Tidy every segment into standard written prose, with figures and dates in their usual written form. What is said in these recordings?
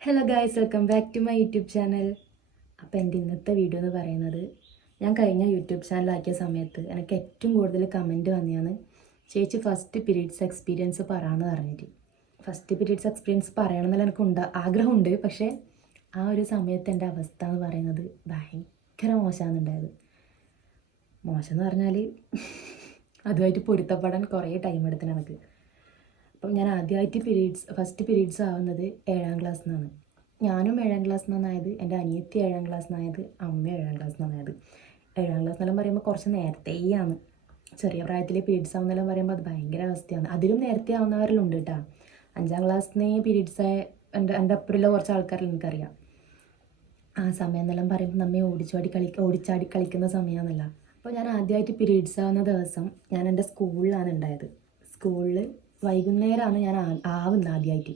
Hello guys, welcome back to my YouTube channel. അപ്പോൾ എൻ്റെ ഇന്നത്തെ വീഡിയോ എന്ന് പറയുന്നത്, ഞാൻ കഴിഞ്ഞ യൂട്യൂബ് ചാനലാക്കിയ സമയത്ത് എനിക്ക് ഏറ്റവും കൂടുതൽ കമൻറ്റ് വന്നതാണ് ചേച്ചി ഫസ്റ്റ് പീരീഡ്സ് എക്സ്പീരിയൻസ് പറയാമെന്ന് പറഞ്ഞിട്ട്. ഫസ്റ്റ് പീരീഡ്സ് എക്സ്പീരിയൻസ് പറയണമെന്നുള്ള എനിക്കുണ്ട്, ആഗ്രഹമുണ്ട്. പക്ഷേ ആ ഒരു സമയത്ത് എൻ്റെ അവസ്ഥ എന്ന് പറയുന്നത് ഭയങ്കര മോശമാണെന്നുണ്ടായത്. മോശം എന്ന് പറഞ്ഞാൽ അതുമായിട്ട് പൊരുത്തപ്പെടാൻ കുറേ ടൈം എടുത്തിന് എനിക്ക്. അപ്പം ഞാൻ ആദ്യമായിട്ട് ഫസ്റ്റ് പീരീഡ്സ് ആവുന്നത് 7ാം ക്ലാസ്സിൽ നിന്നാണ്. ഞാനും 7ാം ക്ലാസ്സിൽ നിന്നായത്, എൻ്റെ അനിയത്തി 7ാം ക്ലാസ്സിൽ നിന്നായത്, അമ്മ 7ാം ക്ലാസ്സിൽ നിന്നായത്. 7ാം ക്ലാസ് എന്നെല്ലാം പറയുമ്പോൾ കുറച്ച് നേരത്തെയാണ്. ചെറിയ പ്രായത്തിൽ പീരീഡ്സ് ആവുന്നെല്ലാം പറയുമ്പോൾ അത് ഭയങ്കര അവസ്ഥയാണ്. അതിലും നേരത്തെ ആവുന്നവരെല്ലാം ഉണ്ട് കേട്ടോ. 5ാം ക്ലാസ്സിന് പീരീഡ്സ് എൻ്റെ അപ്പുറമുള്ള കുറച്ച് ആൾക്കാരെല്ലാം എനിക്കറിയാം. ആ സമയം എന്നെല്ലാം പറയുമ്പോൾ നമ്മെ ഓടിച്ചാടി കളിക്കുന്ന സമയമാണല്ല. അപ്പോൾ ഞാൻ ആദ്യമായിട്ട് പീരീഡ്സ് ആവുന്ന ദിവസം ഞാൻ എൻ്റെ സ്കൂളിലാണ് ഉണ്ടായത്. സ്കൂളിൽ വൈകുന്നേരമാണ് ഞാൻ ആവുന്നത് ആദ്യമായിട്ട്.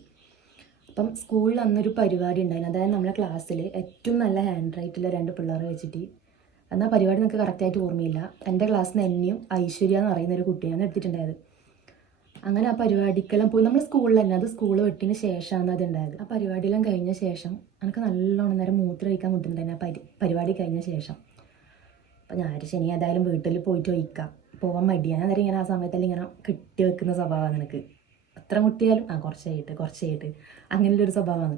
അപ്പം സ്കൂളിൽ അന്നൊരു പരിപാടി ഉണ്ടായിരുന്നു. അതായത് നമ്മളെ ക്ലാസ്സിൽ ഏറ്റവും നല്ല ഹാൻഡ് റൈറ്റുള്ള 2 പിള്ളേരെ വെച്ചിട്ട്, എന്നാൽ പരിപാടി നമുക്ക് കറക്റ്റായിട്ട് ഓർമ്മയില്ല. എൻ്റെ ക്ലാസ്സിൽ നിന്ന് എന്നെയും ഐശ്വര്യ എന്ന് പറയുന്ന ഒരു കുട്ടിയാണ് എടുത്തിട്ടുണ്ടായത്. അങ്ങനെ ആ പരിപാടിക്കെല്ലാം പോയി. നമ്മൾ സ്കൂളിൽ തന്നെ, അത് സ്കൂൾ വെട്ടിന് ശേഷമാണ് അത് ഉണ്ടായത്. ആ പരിപാടിയെല്ലാം കഴിഞ്ഞ ശേഷം എനിക്ക് നല്ലോണം നേരം മൂത്രമൊഴിക്കാൻ ബുദ്ധിമുട്ടുണ്ടായിരുന്നു. ആ പരിപാടി കഴിഞ്ഞ ശേഷം. അപ്പോൾ ഞാൻ ശനി ഏതായാലും വീട്ടിൽ പോയിട്ട് ഒഴിക്കാം, പോകാൻ മടിയാണ്. അന്നേരം ഇങ്ങനെ ആ സമയത്തെല്ലാം ഇങ്ങനെ കെട്ടി വെക്കുന്ന സ്വഭാവമാണ് എനിക്ക്. എത്ര മുട്ടിയാലും കുറച്ചായിട്ട് അങ്ങനെയുള്ളൊരു സ്വഭാവമാണ്.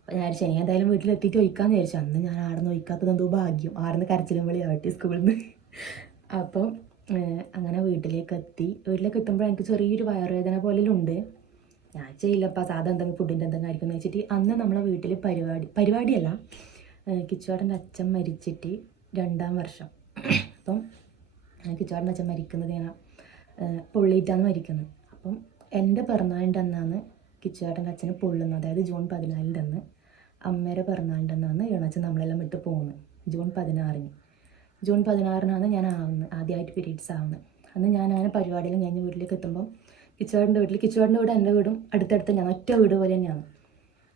അപ്പോൾ ഞാൻ ശനി ഏതായാലും വീട്ടിലെത്തിയിട്ട് ഒഴിക്കാമെന്ന് വിചാരിച്ചു. അന്ന് ഞാൻ ആടുന്ന് ഒഴിക്കാത്തത് എന്തോ ഭാഗ്യം, ആടുന്ന് കരച്ചിലും വിളി ആവട്ടെ സ്കൂളിൽ നിന്ന്. അപ്പം അങ്ങനെ വീട്ടിലേക്ക് എത്തുമ്പോൾ എനിക്ക് ചെറിയൊരു വയറുവേദന പോലെയുണ്ട്. ഞാൻ ചെയ്യില്ലപ്പോൾ സാധാ എന്തെങ്കിലും ഫുഡിൻ്റെ എന്തെങ്കിലും ആയിരിക്കും എന്ന് വെച്ചിട്ട് അന്ന് നമ്മളെ വീട്ടിൽ പരിപാടിയല്ല, കിച്ചുവേട്ടൻ്റെ അച്ഛൻ മരിച്ചിട്ട് 2ാം വർഷം. അപ്പം കിച്ചുവേട്ടൻ്റെ അച്ഛൻ മരിക്കുന്നത് ഇങ്ങനെ പൊള്ളിയിട്ടാണ് മരിക്കുന്നത്. അപ്പം എൻ്റെ പിറന്നാളിൻ്റെ അന്നാണ് കിച്ചുവേട്ടൻ്റെ അച്ഛന് പൊള്ളുന്നത്. അതായത് ജൂൺ 14 അന്ന്. അമ്മയുടെ പിറന്നാളിൻ്റെ അന്നാണ് ഇണച്ചൻ നമ്മളെല്ലാം വിട്ട് പോകുന്നത്. ജൂൺ 16-നാണ് ഞാൻ ആദ്യമായിട്ട് പീരീഡ്സ് ആവുന്നത്. അന്ന് ഞാൻ അങ്ങനെ പരിപാടിയെല്ലാം കഴിഞ്ഞ് വീട്ടിലേക്ക് എത്തുമ്പം കിച്ചുവേട്ടൻ്റെ വീട് എൻ്റെ വീടും അടുത്തടുത്ത് ഞാൻ ഒറ്റ വീട് പോലെ തന്നെയാണ്.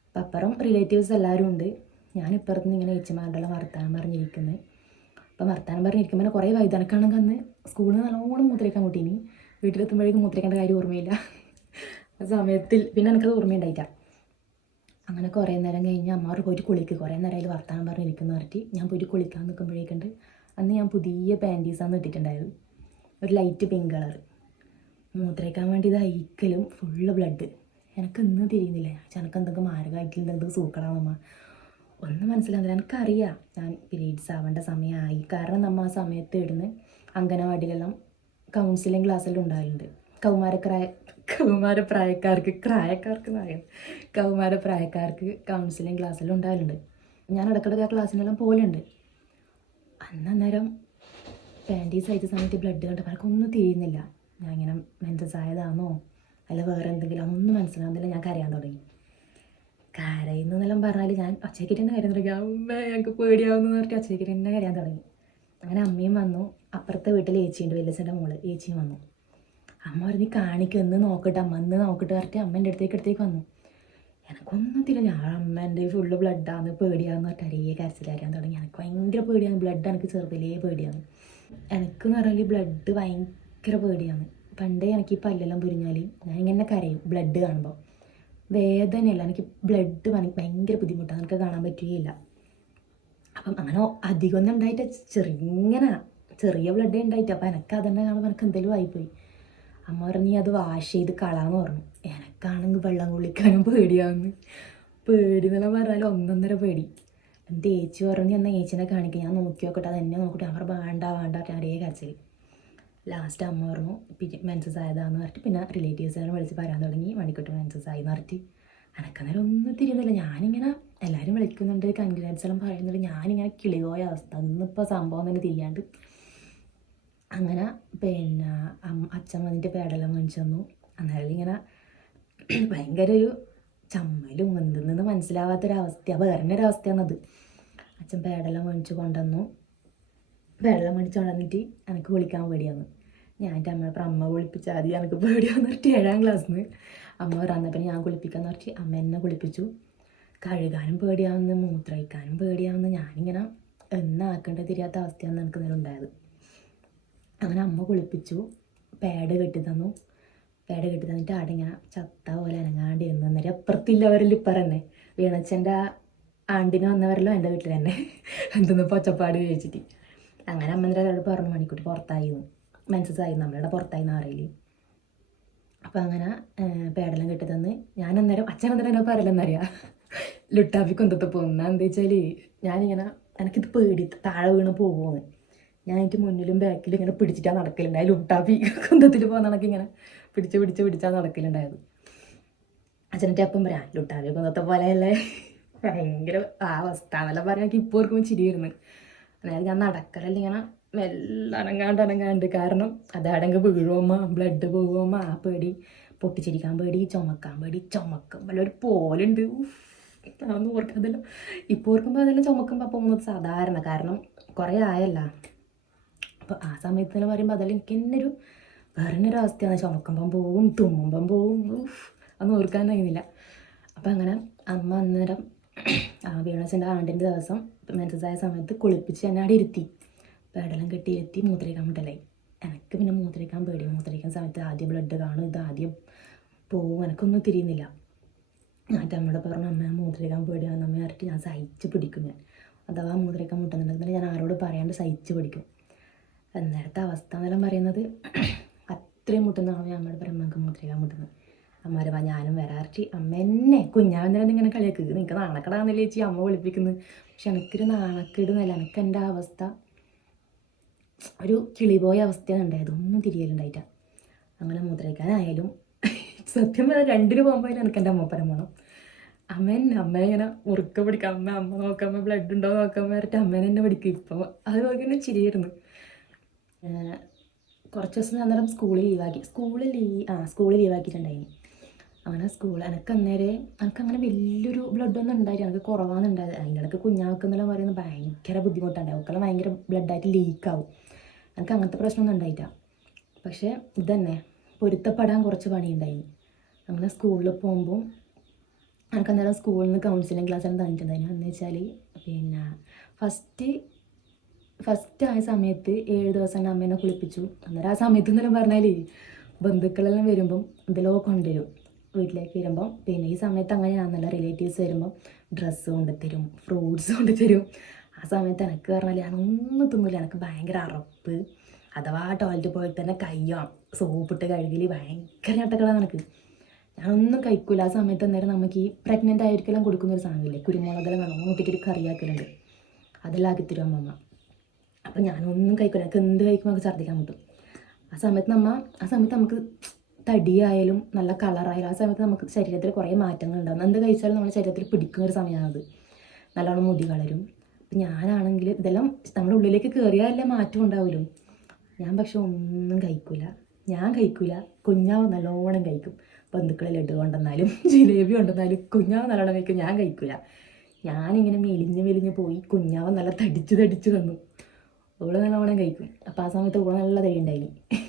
അപ്പം അപ്പുറം റിലേറ്റീവ്സ് എല്ലാവരും ഉണ്ട്. ഞാനിപ്പുറത്ത് ഇങ്ങനെ ഏച്ചിമാരുടെ വർത്താനം പറഞ്ഞിരിക്കുന്നത്. അപ്പം വർത്താനം പറഞ്ഞിരിക്കുമ്പോൾ കുറേ വൈദ്യനക്കാണെങ്കിൽ അന്ന് സ്കൂളിൽ നിന്ന് നല്ലോണം മൂത്രയ്ക്കാൻ കൂട്ടീനി. വീട്ടിലെത്തുമ്പോഴേക്കും മൂത്രയ്ക്കേണ്ട കാര്യം ഓർമ്മയില്ല. ആ സമയത്തിൽ പിന്നെ എനിക്കത് ഓർമ്മയുണ്ടായിട്ടാ. അങ്ങനെ കുറേ നേരം കഴിഞ്ഞ് അമ്മ പോയിട്ട് കുളിക്ക്, കുറേ നേരം അതിൽ വർത്താനം പറഞ്ഞിരിക്കുന്ന പറഞ്ഞിട്ട് ഞാൻ പോയിട്ട് കുളിക്കാൻ നിൽക്കുമ്പോഴേക്കുണ്ട് അന്ന് ഞാൻ പുതിയ പാൻറ്റീസാണ് ഇട്ടിട്ടുണ്ടായത്, ഒരു ലൈറ്റ് പിങ്ക് കളർ. മൂത്രയ്ക്കാൻ വേണ്ടി ഇത് അയക്കലും ഫുള്ള് ബ്ലഡ്. എനിക്ക് ഇന്ന് തിരിയുന്നില്ല. എനിക്ക് എന്തെങ്കിലും മാരകമായിട്ടുള്ള എന്തെങ്കിലും സൂക്കടാമമ്മ ഒന്നും മനസ്സിലാകുന്നില്ല. എനിക്കറിയാം ഞാൻ പീരീഡ്സ് ആവേണ്ട സമയമായി. കാരണം നമ്മൾ ആ സമയത്ത് ഇടുന്ന് അംഗനവാടിയിലെല്ലാം കൗൺസിലിംഗ് ക്ലാസ്സെല്ലാം ഉണ്ടാകലുണ്ട്. കൗമാരപ്രായക്കാർക്ക് കൗൺസിലിംഗ് ക്ലാസ്സെല്ലാം ഉണ്ടാകലുണ്ട്. ഞാൻ ഇടയ്ക്കിടയ്ക്ക് ആ ക്ലാസ്സിനെല്ലാം പോലുണ്ട്. അന്നേരം പാൻറ്റീസ് അയച്ച സമയത്ത് ബ്ലഡ് കണ്ടപ്പോൾ എനിക്കൊന്നും തിരിയുന്നില്ല. ഞാൻ ഇങ്ങനെ മെൻസസ് ആയതാണോ അല്ല വേറെ എന്തെങ്കിലും ഒന്നും മനസ്സിലാകുന്നില്ല. ഞാൻ കരയാൻ തുടങ്ങി. കരയുന്നെല്ലാം പറഞ്ഞാൽ ഞാൻ ഒച്ചയ്ക്കിട്ട് തന്നെ കരയാൻ തുടങ്ങി. അമ്മ ഞങ്ങൾക്ക് പേടിയാവുമെന്ന് പറഞ്ഞിട്ട് ഒച്ചയ്ക്കിട്ട് തന്നെ കരയാൻ തുടങ്ങി. അങ്ങനെ അമ്മയും വന്നു. അപ്പുറത്തെ വീട്ടിൽ ഏച്ചിയുണ്ട്, വലിയച്ഛൻ്റെ മോള്, ഏച്ചിയും വന്നു. അമ്മ പറഞ്ഞ് കാണിക്കും, എന്ന് നോക്കട്ടെ അമ്മ, എന്ന് നോക്കട്ടെ പറഞ്ഞിട്ട് അമ്മേൻ്റെ അടുത്തേക്ക് വന്നു. എനിക്കൊന്നും തിരിഞ്ഞ അമ്മേൻ്റെ ഫുള്ള് ബ്ലഡാന്ന്, പേടിയാന്ന് പറഞ്ഞിട്ട് അരയെ കരച്ചിലറിയാൻ തുടങ്ങി. എനിക്ക് ഭയങ്കര പേടിയാണ്. ബ്ലഡ് എനിക്ക് ചെറുതിലേ പേടിയാണ്. എനിക്കെന്ന് പറഞ്ഞാൽ ബ്ലഡ് ഭയങ്കര പേടിയാണ്. പണ്ടേ എനിക്ക് ഈ പല്ലെല്ലാം പുരിഞ്ഞാൽ ഞാൻ ഇങ്ങനെ കരയും ബ്ലഡ് കാണുമ്പോൾ. വേദനയല്ല, എനിക്ക് ബ്ലഡ് ഭയങ്കര ബുദ്ധിമുട്ടാണ്, എനിക്ക് കാണാൻ പറ്റുകയില്ല. അപ്പം അങ്ങനെ അധികമൊന്നും ഉണ്ടായിട്ട് ചെറിയ ബ്ലഡേ ഉണ്ടായിട്ട്. അപ്പം എനിക്ക് അതന്നെ കാണുമ്പോൾ എനിക്ക് എന്തെങ്കിലും ആയിപ്പോയി. അമ്മ പറഞ്ഞ് അത് വാഷ് ചെയ്ത് കളാന്ന് പറഞ്ഞു. എനിക്കാണെങ്കിൽ വെള്ളം കുളിക്കാനും പേടിയാവുന്നു. പേടി എന്നെല്ലാം പറഞ്ഞാൽ ഒന്നൊന്നര പേടി. എൻ്റെ ഏച്ചി പറഞ്ഞ് എന്നാൽ ഏച്ചിനെ കാണിക്കും, ഞാൻ നോക്കി നോക്കട്ടെ, അത് എന്നെ നോക്കട്ടെ. അവർ വേണ്ട അറിയേ കരച്ചിൽ. ലാസ്റ്റ് അമ്മ പറഞ്ഞു മെൻസസ് ആയതാന്ന് പറഞ്ഞിട്ട് പിന്നെ റിലേറ്റീവ്സിനെ വിളിച്ച് പറയാൻ തുടങ്ങി, മണിക്കൂട്ട് മെൻസസ് ആയി എന്ന് പറഞ്ഞിട്ട്. എനിക്കന്നേരം ഒന്നും തിരിയുന്നില്ല. ഞാനിങ്ങനെ എല്ലാവരും വിളിക്കുന്നുണ്ട്, കൺഗ്രാറ്റ്സ് എല്ലാം പറയുന്നുണ്ട്. ഞാനിങ്ങനെ കിളിപോയ അവസ്ഥ. ഇന്നിപ്പോൾ സംഭവം തന്നെ തിരിയാണ്ട്. അങ്ങനെ പിന്നെ അച്ഛൻ വന്നിട്ട് പേടെല്ലാം മേടിച്ചു തന്നു. അന്നേരം ഇങ്ങനെ ഭയങ്കര ഒരു ചമ്മലും എന്തെന്ന് മനസ്സിലാവാത്തൊരവസ്ഥ, വേറൊരവസ്ഥയാണത്. അച്ഛൻ പേടെല്ലാം മേടിച്ച് കൊണ്ടുവന്നു. വെള്ളം മേടിച്ച് കൊണ്ടുവന്നിട്ട് എനിക്ക് കുളിക്കാൻ പേടിയാന്ന്. ഞാൻ എൻ്റെ അമ്മ കുളിപ്പിച്ചാൽ മതി, എനിക്ക് പേടിയാന്ന് പറഞ്ഞിട്ട് 7ാം ക്ലാസ്സിൽ നിന്ന് അമ്മ പറഞ്ഞപ്പോൾ ഞാൻ കുളിപ്പിക്കാമെന്ന് പറഞ്ഞിട്ട് അമ്മ എന്നെ കുളിപ്പിച്ചു. കഴുകാനും പേടിയാവുന്ന, മൂത്രമൊഴിക്കാനും പേടിയാവുന്ന, ഞാനിങ്ങനെ എന്നാക്കേണ്ടത് തിരിയാത്ത അവസ്ഥയാണ് എനിക്ക് നേരം ഉണ്ടായത്. അങ്ങനെ അമ്മ കുളിപ്പിച്ചു, പാഡ് കെട്ടി തന്നിട്ട് അവിടെ ഇങ്ങനെ ചത്ത പോലെ അനങ്ങാണ്ടിരുന്നു. അന്നേരം അപ്പുറത്തില്ലവരിൽ ഇപ്പറന്നെ വീണച്ചൻ്റെ ആണ്ടിന് വന്നവരല്ലോ എൻ്റെ വീട്ടിൽ തന്നെ എന്തെന്ന് പൊച്ചപ്പാട് ചോദിച്ചിട്ട്. അങ്ങനെ അമ്മേൻ്റെ ഒരാൾ പറഞ്ഞു മണിക്കൂട്ടി പുറത്തായിരുന്നു, മെൻസസ്സായി, നമ്മളുടെ പുറത്തായി അറിയില്ല. അപ്പോൾ അങ്ങനെ പേടെല്ലാം കെട്ടി തന്ന് ഞാൻ അന്നേരം അച്ഛൻ അന്നേരം എന്നെ പറയലെന്നറിയാം ലുട്ടാപ്പി കൊന്തത്ത് പോകുന്ന എന്താ വെച്ചാൽ ഞാനിങ്ങനെ എനിക്കിത് പേടി താഴെ വീണ് പോകുമെന്ന്. ഞാൻ എനിക്ക് മുന്നിലും ബാക്കിലും ഇങ്ങനെ പിടിച്ചിട്ടാണ് നടക്കലുണ്ടായത്. ലുട്ടാപ്പി കൊന്തത്തിൽ പോകുന്ന കണക്ക് ഇങ്ങനെ പിടിച്ചാൽ നടക്കലുണ്ടായത്. അച്ഛൻ്റെ അപ്പം പറയാം ലുട്ടാപ്പി കൊന്തത്തെ പോലെയല്ലേ, ഭയങ്കര ആ അവസ്ഥ എന്നെല്ലാം പറയാൻ എനിക്ക് ഇപ്പോൾ ഓർക്കുമ്പോൾ ചിരി വരുന്നു. അതായത് ഞാൻ നടക്കലല്ല ഇങ്ങനെ അനങ്ങാണ്ട് കാരണം അതടങ്ങ് വീഴുമ്മ, ബ്ലഡ് പോകുമ്മ, ആ പേടി, പൊട്ടിച്ചിരിക്കാൻ പേടി, ചുമക്കാൻ പേടി, ചുമക്കുമ്പോൾ ഒരു പോലുണ്ട്. അതൊന്നും ഓർക്കാതല്ലോ, ഇപ്പോൾ ഓർക്കുമ്പോൾ അതെല്ലാം ചുമക്കുമ്പോൾ അപ്പോൾ ഒന്നും സാധാരണ, കാരണം കുറേ ആയല്ല. അപ്പോൾ ആ സമയത്ത് തന്നെ പറയുമ്പോൾ അതെല്ലാം എനിക്ക് തന്നെ ഒരു വേറെ അവസ്ഥയാണ്. ചുമക്കുമ്പം പോവും, തുമ്മുമ്പം പോവും, അതൊന്നും ഓർക്കാൻ കഴിയുന്നില്ല. അപ്പം അങ്ങനെ അമ്മ അന്നേരം വീണച്ചൻ്റെ ആണ്ടിൻ്റെ ദിവസം മെൻസസ്സായ സമയത്ത് കുളിപ്പിച്ച് എന്നെ അവിടെ ഇരുത്തി, പേടെല്ലാം കെട്ടി ഇരുത്തി മൂത്രയിക്കാൻ മുട്ടലായി. എനിക്ക് പിന്നെ മൂത്രയിക്കാൻ പേടി, മൂത്രയിക്കാൻ സമയത്ത് ആദ്യം ബ്ലഡ് കാണും, ഇത് ആദ്യം പോവും, എനിക്കൊന്നും തിരിയുന്നില്ല. ഞാൻ അമ്മയോട് പറഞ്ഞു അമ്മ മൂത്രയിക്കാൻ പേടിയാണെന്ന് അമ്മ പറഞ്ഞിട്ട് ഞാൻ സഹിച്ച് പിടിക്കും. ഞാൻ അഥവാ മൂത്രയിക്കാൻ മുട്ടുന്നുണ്ടെങ്കിൽ ഞാൻ ആരോട് പറയാണ്ട് സഹിച്ച് പിടിക്കും. അന്നേരത്തെ അവസ്ഥ എന്നെല്ലാം പറയുന്നത് അത്രയും മുട്ടുന്ന അമ്മ അമ്മയോട് പറയും നമുക്ക് മൂത്രയിക്കാൻ മുട്ടുന്നത്. അമ്മമാരെ ഞാനും വരാറിട്ട് അമ്മ എന്നെ കുഞ്ഞാവിനെ ഇങ്ങനെ കളിയാക്കുക, നിങ്ങൾക്ക് നാണക്കെടാന്നില്ലേ ചേച്ചി അമ്മ വിളിപ്പിക്കുന്നത്. പക്ഷെ എനിക്കൊരു നാണക്കേട് എന്നല്ല, എനിക്ക് എൻ്റെ അവസ്ഥ ഒരു കിളിപോയ അവസ്ഥയാണ് ഉണ്ടായത്, ഒന്നും തിരിയലുണ്ടായിട്ടാ. അങ്ങനെ മൂത്രയിക്കാനായാലും സത്യം പറഞ്ഞാൽ രണ്ടിന് പോകുമ്പോൾ എനിക്ക് എൻ്റെ അമ്മപ്പരം വേണം. അമ്മ ഇങ്ങനെ ഉറുക്ക പിടിക്കാം, അമ്മ നോക്കാം, അമ്മ ബ്ലഡ് ഉണ്ടോ നോക്കാൻ പറഞ്ഞിട്ട് അമ്മേനെ എന്നെ പിടിക്കും. ഇപ്പോൾ അത് നോക്കി തന്നെ ചിരിയായിരുന്നു. കുറച്ച് ദിവസം അന്നേരം സ്കൂളിൽ ലീവാക്കിയിട്ടുണ്ടായിന്. അങ്ങനെ എനിക്ക് അങ്ങനെ വലിയൊരു ബ്ലഡൊന്നും ഉണ്ടായില്ല, എനിക്ക് കുറവാണെന്നുണ്ടായത്. അതിൻ്റെ ഇടയ്ക്ക് കുഞ്ഞാക്കെന്നെല്ലാം പറയുന്നത് ഭയങ്കര ബുദ്ധിമുട്ടുണ്ടായി, അവക്കെല്ലാം ഭയങ്കര ബ്ലഡായിട്ട് ലീക്കാവും. എനിക്ക് അങ്ങനത്തെ പ്രശ്നമൊന്നും ഉണ്ടായില്ല. പക്ഷേ ഇതന്നെ പൊരുത്തപ്പെടാൻ കുറച്ച് പണിയുണ്ടായി. അങ്ങനെ സ്കൂളിൽ പോകുമ്പോൾ എനിക്ക് അന്നേരം സ്കൂളിൽ നിന്ന് കൗൺസിലിംഗ് ക്ലാസ്സെല്ലാം തന്നിട്ടുണ്ടായിരുന്നു. എന്ന് വെച്ചാൽ പിന്നെ ഫസ്റ്റ് ആയ സമയത്ത് 7 ദിവസം എൻ്റെ അമ്മേനെ കുളിപ്പിച്ചു. അന്നേരം ആ സമയത്ത് എന്നെല്ലാം പറഞ്ഞാൽ ബന്ധുക്കളെല്ലാം വരുമ്പം എന്തെല്ലോ കൊണ്ടുവരും വീട്ടിലേക്ക് വരുമ്പം. പിന്നെ ഈ സമയത്ത് അങ്ങനെയാണെന്നല്ല, റിലേറ്റീവ്സ് വരുമ്പം ഡ്രസ്സ് കൊണ്ടുതരും, ഫ്രൂട്ട്സ് കൊണ്ടുതരും. ആ സമയത്ത് എനിക്ക് പറഞ്ഞാൽ ഞാനൊന്നും തിന്നില്ല, എനിക്ക് ഭയങ്കര അറപ്പ്. അഥവാ ടോയ്ലറ്റ് പോയി തന്നെ കയ്യോ സോപ്പിട്ട് കഴുകൽ ഭയങ്കര ഞട്ടക്കടാണ് എനിക്ക്. ഞാനൊന്നും കഴിക്കില്ല ആ സമയത്ത്. അന്നേരം നമുക്ക് ഈ പ്രഗ്നൻ്റ് ആയിരിക്കെല്ലാം കൊടുക്കുന്നൊരു സാധനമില്ലേ, കുരുമുളകെല്ലാം നല്ലോണം ഇട്ടിട്ടൊരു കറിയാക്കലുണ്ട്, അതെല്ലാം ആക്കിത്തരും അമ്മമ്മ. അപ്പം ഞാനൊന്നും കഴിക്കില്ല, എനിക്ക് എന്ത് കഴിക്കുമ്പോൾ നമുക്ക് ഛർദ്ദിക്കാൻ പറ്റും. ആ സമയത്ത് നമുക്ക് തടിയായാലും നല്ല കളറായാലും ആ സമയത്ത് നമുക്ക് ശരീരത്തിൽ കുറേ മാറ്റങ്ങൾ ഉണ്ടാകും. എന്ത് കഴിച്ചാലും നമ്മുടെ ശരീരത്തിൽ പിടിക്കുന്ന ഒരു സമയമാണത്, നല്ലോണം മുടി വളരും. അപ്പം ഞാനാണെങ്കിൽ ഇതെല്ലാം നമ്മുടെ ഉള്ളിലേക്ക് കയറിയാലല്ലേ മാറ്റം ഉണ്ടാവുമല്ലോ. ഞാൻ പക്ഷെ ഒന്നും കഴിക്കില്ല, കുഞ്ഞാവ് നല്ലോണം കഴിക്കും. ബന്ധുക്കളെ ലഡു കൊണ്ടെന്നാലും ജിലേബി കൊണ്ടെന്നാലും കുഞ്ഞാവ് നല്ലോണം കഴിക്കും, ഞാൻ കഴിക്കില്ല. ഞാനിങ്ങനെ മെലിഞ്ഞ് പോയി കുഞ്ഞാവ് നല്ല തടിച്ച് വന്നു. ഓള് നല്ലോണം കഴിക്കും. അപ്പോൾ ആ സമയത്ത് ഓള് നല്ല തടി ഉണ്ടായിന്.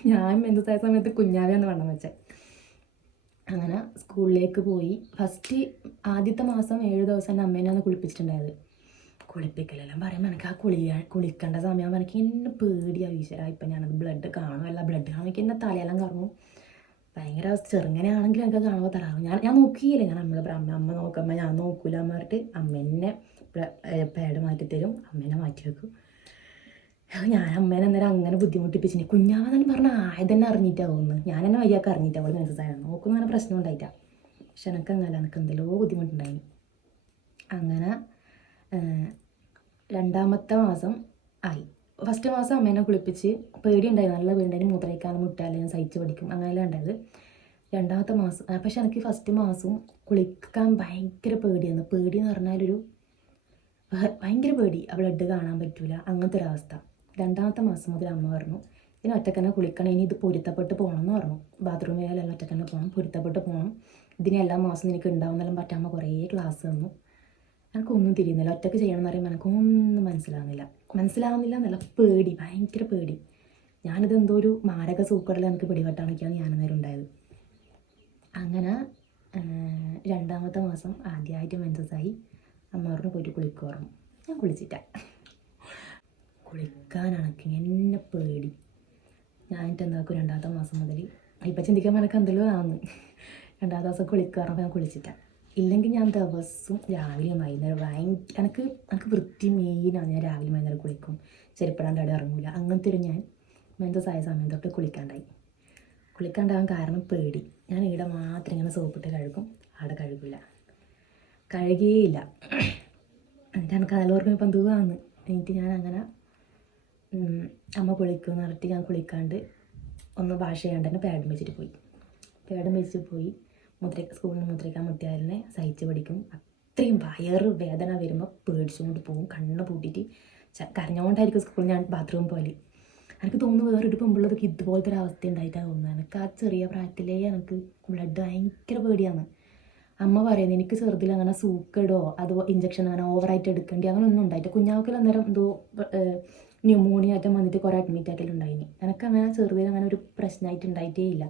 ഞാൻ മെൻസസ്സായ സമയത്ത് കുഞ്ഞാവെന്ന് വണ്ണം വെച്ചേ. അങ്ങനെ സ്കൂളിലേക്ക് പോയി. ആദ്യത്തെ മാസം 7 ദിവസം എൻ്റെ അമ്മേനെയാണ് കുളിപ്പിച്ചിട്ടുണ്ടായത്. കുളിപ്പിക്കലെല്ലാം പറയുമ്പോൾ എനിക്ക് കുളിക്കേണ്ട സമയമാകുമ്പോൾ എനിക്ക് എന്നെ പേടിയാണ്. ഈശ്വര ഇപ്പം ഞാനത് ബ്ലഡ് കാണുമല്ല, ബ്ലഡ് കാണുമ്പോൾ എന്നെ തലയെല്ലാം കറങ്ങും. ഭയങ്കര ചെറുങ്ങനെയാണെങ്കിലും എനിക്ക് കാണുമ്പോൾ തരാകും. ഞാൻ നോക്കിയില്ല, ഞാൻ അമ്മ നോക്കുമ്പോൾ ഞാൻ നോക്കൂല എന്ന് പറഞ്ഞിട്ട് അമ്മേനെ പാഡ് മാറ്റിത്തരും, അമ്മേനെ മാറ്റി വെക്കും. ഞാൻ അമ്മേനെ അന്നേരം അങ്ങനെ ബുദ്ധിമുട്ടിപ്പിച്ചിന്. കുഞ്ഞാവെന്നു പറഞ്ഞാൽ ആയതന്നെ അറിഞ്ഞിട്ടാവുമെന്ന്, ഞാൻ എന്നെ വയ്യാക്കെ അറിഞ്ഞിട്ടാവും അവൾ മെൻസസ്സായിരുന്നു. നോക്കുന്ന അങ്ങനെ പ്രശ്നം ഉണ്ടായിട്ടാ. പക്ഷെ എനിക്ക് എന്തെല്ലോ ബുദ്ധിമുട്ടുണ്ടായി. അങ്ങനെ 2ാമത്തെ മാസം ആയി. ഫസ്റ്റ് മാസം അമ്മേനെ കുളിപ്പിച്ച് പേടിയുണ്ടായി, നല്ല പേടിയുണ്ടായി, മൂത്രയിക്കാനും മുട്ടാലും ഞാൻ സഹിച്ച് പഠിക്കും, അങ്ങനെയല്ല ഉണ്ടായത്. 2ാമത്തെ മാസം പക്ഷെ എനിക്ക് ഫസ്റ്റ് മാസം കുളിക്കാൻ ഭയങ്കര പേടിയാണ്. പേടിയെന്ന് പറഞ്ഞാലൊരു ഭയങ്കര പേടി, ബ്ലഡ് കാണാൻ പറ്റൂല, അങ്ങനത്തെ ഒരവസ്ഥ. 2ാമത്തെ മാസം മുതൽ അമ്മ പറഞ്ഞു ഇനി ഒറ്റക്കന്നെ കുളിക്കണം, ഇനി ഇത് പൊരുത്തപ്പെട്ട് പോകണം എന്ന് പറഞ്ഞു. ബാത്റൂമിലെല്ലാം ഒറ്റക്കന്നെ പോകണം, പൊരുത്തപ്പെട്ട് പോകണം, ഇതിന് എല്ലാ മാസം എനിക്ക് ഉണ്ടാവുന്നെല്ലാം പറ്റാൻ അമ്മ കുറേ ക്ലാസ് തന്നു. എനിക്കൊന്നും തിരിയുന്നില്ല, ഒറ്റയ്ക്ക് ചെയ്യണം എന്ന് പറയുമ്പോൾ എനിക്കൊന്നും മനസ്സിലാവുന്നില്ല എന്നല്ല, പേടി, ഭയങ്കര പേടി. ഞാനിതെന്തോ ഒരു മാരക സൂക്കറിൽ എനിക്ക് പിടിപെട്ടാണെന്നൊക്കെയാണ് ഞാനന്നേരം ഉണ്ടായത്. അങ്ങനെ 2ാമത്തെ മാസം ആദ്യമായിട്ട് മെൻസസ്സായി. അമ്മ പറഞ്ഞു പോയിട്ട് കുളിക്കുക പറഞ്ഞു. ഞാൻ കുളിക്കാനാണെങ്കിൽ എന്നെ പേടി. ഞാനിട്ട് എന്താക്കും 2ാമത്തെ മാസം മുതൽ ഇപ്പം ചിന്തിക്കാൻ എനിക്ക് എന്തെല്ലോ ആവുന്നു. 2ാമത്തെ ദിവസം കുളിക്കുക പറഞ്ഞപ്പോൾ ഞാൻ കുളിച്ചിട്ട. ഇല്ലെങ്കിൽ ഞാൻ ദിവസവും രാവിലെയും വൈകുന്നേരം എനിക്ക് വൃത്തി മെയിനാണ്. ഞാൻ രാവിലെ വൈകുന്നേരം കുളിക്കും, ചെരുപ്പിടാണ്ട് അവിടെ ഇറങ്ങില്ല. അങ്ങനത്തെ ഒരു ഞാൻ മെൻസസായ സമയം തൊട്ട് കുളിക്കാണ്ടാവാൻ കാരണം പേടി. ഞാൻ ഇവിടെ മാത്രം ഇങ്ങനെ സോപ്പിട്ട് കഴുകും, അവിടെ കഴുകില്ല, കഴുകിയേയില്ല. എന്നിട്ട് എനിക്ക് അതിലോർക്കും ഇപ്പം എന്തുവാന്ന്. എന്നിട്ട് ഞാൻ അങ്ങനെ അമ്മ കുളിക്കുമെന്ന് പറഞ്ഞിട്ട് ഞാൻ കുളിക്കാണ്ട് ഒന്ന് വാഷ് ചെയ്യാണ്ട് തന്നെ പാഡും വെച്ചിട്ട് പോയി സ്കൂളിൽ നിന്ന് മുദ്രയ്ക്കാൻ മുട്ടിയാലിനെ സഹിച്ച് പഠിക്കും. അത്രയും വയറ് വേദന വരുമ്പോൾ പേടിച്ചുകൊണ്ട് പോകും, കണ്ണ് പൂട്ടിയിട്ട് കരഞ്ഞുകൊണ്ടായിരിക്കും സ്കൂളിൽ ഞാൻ ബാത്റൂമിൽ പോലെ. എനിക്ക് തോന്നുന്നു വേറൊരു പെമ്പിള്ളതൊക്കെ ഇതുപോലത്തെ ഒരു അവസ്ഥ ഉണ്ടായിട്ടാണ് തോന്നുന്നത്. എനിക്ക് ആ ചെറിയ പ്രായത്തിലേ എനിക്ക് ബ്ലഡ് ഭയങ്കര പേടിയാണ്. അമ്മ പറയുന്നത് എനിക്ക് ചെറുതിൽ അങ്ങനെ സൂക്കേടോ അതോ ഇഞ്ചക്ഷൻ അങ്ങനെ ഓവറായിട്ട് എടുക്കേണ്ടി അങ്ങനെ ഒന്നും ഉണ്ടായിട്ട് കുഞ്ഞാവക്കൽ അന്നേരം എന്തോ ന്യൂമോണിയ ആയിട്ട് വന്നിട്ട് കുറേ അഡ്മിറ്റ് ആക്കലുണ്ടായിനി. എനിക്ക് അങ്ങനെ ചെറുതിൽ അങ്ങനെ ഒരു പ്രശ്നമായിട്ട് ഉണ്ടായിട്ടേ ഇല്ല.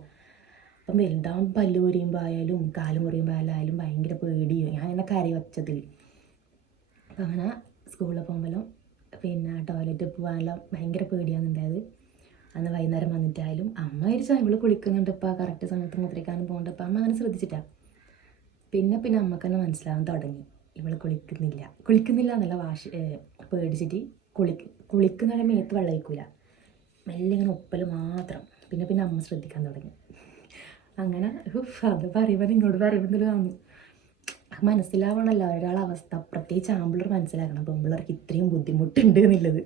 അപ്പം വലുതാവും പല്ല് മുറിയുമ്പോൾ ആയാലും കാല് മുറിയുമ്പോൾ ആയാലും ഭയങ്കര പേടിയോ, ഞാൻ അങ്ങനെ കരയി വച്ചതിൽ. അപ്പം അങ്ങനെ സ്കൂളിൽ പോകുമ്പോഴും പിന്നെ ടോയ്ലറ്റിൽ പോകാനെല്ലാം ഭയങ്കര പേടിയാണെന്നുണ്ടായത്. അന്ന് വൈകുന്നേരം വന്നിട്ടായാലും അമ്മ വിചാരിച്ചാൽ ഇവള് കുളിക്കുന്നുണ്ട് ഇപ്പം കറക്റ്റ് സമയത്ത് മുദ്രയ്ക്കാനും പോകുന്നുണ്ട്. അപ്പം അമ്മ അങ്ങനെ ശ്രദ്ധിച്ചിട്ടാണ്. പിന്നെ അമ്മക്ക് തന്നെ മനസ്സിലാവാൻ തുടങ്ങി ഇവള് കുളിക്കുന്നില്ല എന്നല്ല പേടിച്ചിട്ട് കുളിക്കുന്ന മേത്ത് വെള്ളം ഒഴിക്കൂല, മെല്ലെ ഇങ്ങനെ ഒപ്പൽ മാത്രം. പിന്നെ അമ്മ ശ്രദ്ധിക്കാൻ തുടങ്ങി. അങ്ങനെ അത് പറയുമ്പോൾ നിങ്ങളോട് പറയുമ്പോഴാണ് മനസ്സിലാവണമല്ലോ ഒരാളെ അവസ്ഥ. പ്രത്യേകിച്ച് ആമ്പിള്ളേർ മനസ്സിലാക്കണം പെമ്പിള്ളേർക്ക് ഇത്രയും ബുദ്ധിമുട്ടുണ്ട് എന്നുള്ളത്.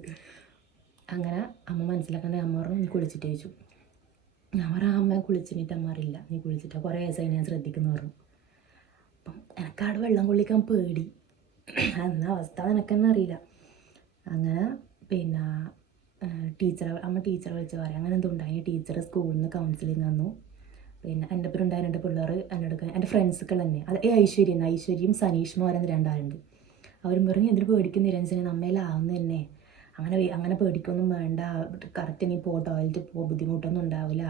അങ്ങനെ അമ്മ മനസ്സിലാക്കണേ അമ്മ പറഞ്ഞു നീ കുളിച്ചിട്ട് ചോദിച്ചു. ഞാൻ പറഞ്ഞു അമ്മ കുളിച്ചിട്ട്. അമ്മ അറിയില്ല നീ കുളിച്ചിട്ട് കുറേ ദിവസമായി ഞാൻ ശ്രദ്ധിക്കുന്നു പറഞ്ഞു. അപ്പം എനിക്കവിടെ വെള്ളം കൊള്ളിക്കാൻ പേടി, എന്നാ അവസ്ഥ എനിക്കെന്നെ അറിയില്ല. അങ്ങനെ പിന്നെ അമ്മ ടീച്ചറെ വിളിച്ച് പറയാം അങ്ങനെ എന്തുണ്ടായി. ടീച്ചർ സ്കൂളിൽ നിന്ന് കൗൺസിലിംഗ് തന്നു. പിന്നെ എൻ്റെ ഒപ്പം ഉണ്ടായ 2 പിള്ളേർ എന്നോട് എൻ്റെ ഫ്രണ്ട്സുകൾ തന്നെ, അത് ഐശ്വര്യയും സനീഷ്മ പറയുന്ന 2 ആളുണ്ട്. അവരും പറഞ്ഞു എന്തിനു പേടിക്കുന്ന നിരഞ്ജന നമ്മയിലാവുന്ന തന്നെ, അങ്ങനെ പേടിക്കൊന്നും വേണ്ട, കറക്റ്റ് നീ ടോയ്ലറ്റിൽ ബുദ്ധിമുട്ടൊന്നും ഉണ്ടാവില്ല,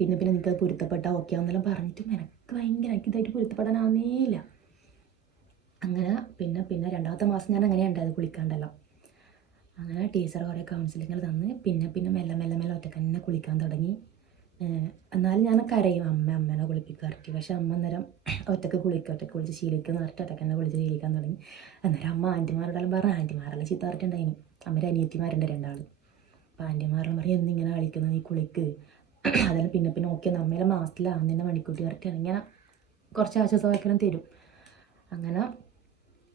പിന്നെ എനിക്കത് പൊരുത്തപ്പെട്ടാൽ ഓക്കെ ആവുന്നെല്ലാം പറഞ്ഞിട്ടും എനിക്ക് ഇതായിട്ട് പൊരുത്തപ്പെടാനാവുന്നേ ഇല്ല. അങ്ങനെ പിന്നെ 2ാമത്തെ മാസം ഞാൻ അങ്ങനെ ഉണ്ടായത് കുളിക്കാണ്ടല്ലോ. അങ്ങനെ ടീച്ചർ കുറേ കൗൺസിലിങ്ങൾ തന്ന് പിന്നെ മെല്ലെ ഒറ്റക്ക് തന്നെ കുളിക്കാൻ തുടങ്ങി. എന്നാലും ഞാൻ കരയും അമ്മേനെ കുളിപ്പിക്കാറുണ്ട്. പക്ഷെ അമ്മ അന്നേരം ഒറ്റക്ക് കുളിച്ച് ശീലിക്കുന്ന പറഞ്ഞിട്ട് ഒറ്റക്ക് തന്നെ കുളിച്ച് ശീലിക്കാൻ തുടങ്ങി. അന്നേരം അമ്മ ആൻറ്റിമാരോടെല്ലാം പറഞ്ഞു, ആൻറ്റിമാരെല്ലാം ചീത്ത പറഞ്ഞിട്ടുണ്ടായിന്. അമ്മയുടെ അനിയത്തിമാരുണ്ട് 2 ആൾ. അപ്പോൾ ആൻറ്റിമാരെല്ലാം പറയും എന്നിങ്ങനെ കളിക്കുന്നത് നീ കുളിക്ക്, അതെല്ലാം പിന്നെ ഓക്കെ നമ്മേലെ മാസത്തിലാവുന്നതിൻ്റെ മണിക്കൂട്ടി പറഞ്ഞിട്ടാണ് ഇങ്ങനെ കുറച്ച് ആശ്വാസവാക്കെല്ലാം തരും. അങ്ങനെ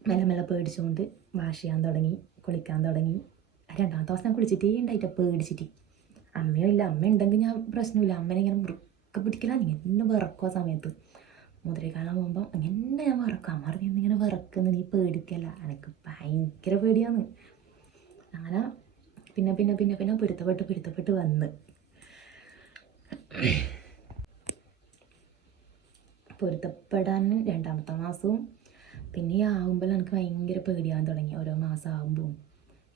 മെല്ലെ പേടിച്ചുകൊണ്ട് വാഷ് ചെയ്യാൻ തുടങ്ങി, കുളിക്കാൻ തുടങ്ങി. 2ാമത്തെ ദിവസം ഞാൻ കുളിച്ചിട്ടേ ഉണ്ടായിട്ടാ പേടിച്ചിട്ട്. അമ്മയില്ല, അമ്മ ഉണ്ടെങ്കിൽ ഞാൻ പ്രശ്നമില്ല, അമ്മേനെ ഇങ്ങനെ മുറുക്കെ പിടിക്കില്ല. ഇങ്ങനെ വിറക്കുക സമയത്ത് മുദ്രയ്ക്കാണാൻ പോകുമ്പോൾ അങ്ങനെ ഞാൻ വിറക്കും. അമ്മ പറഞ്ഞ് ഇങ്ങനെ വിറക്കുന്നു നീ പേടിക്കല്ല, എനിക്ക് ഭയങ്കര പേടിയാണ്. അങ്ങനെ പിന്നെ പൊരുത്തപ്പെട്ട് വന്ന് പൊരുത്തപ്പെടാൻ 2ാമത്തെ മാസവും പിന്നെ ആകുമ്പോൾ എനിക്ക് ഭയങ്കര പേടിയാകാൻ തുടങ്ങി. ഓരോ മാസം ആകുമ്പോൾ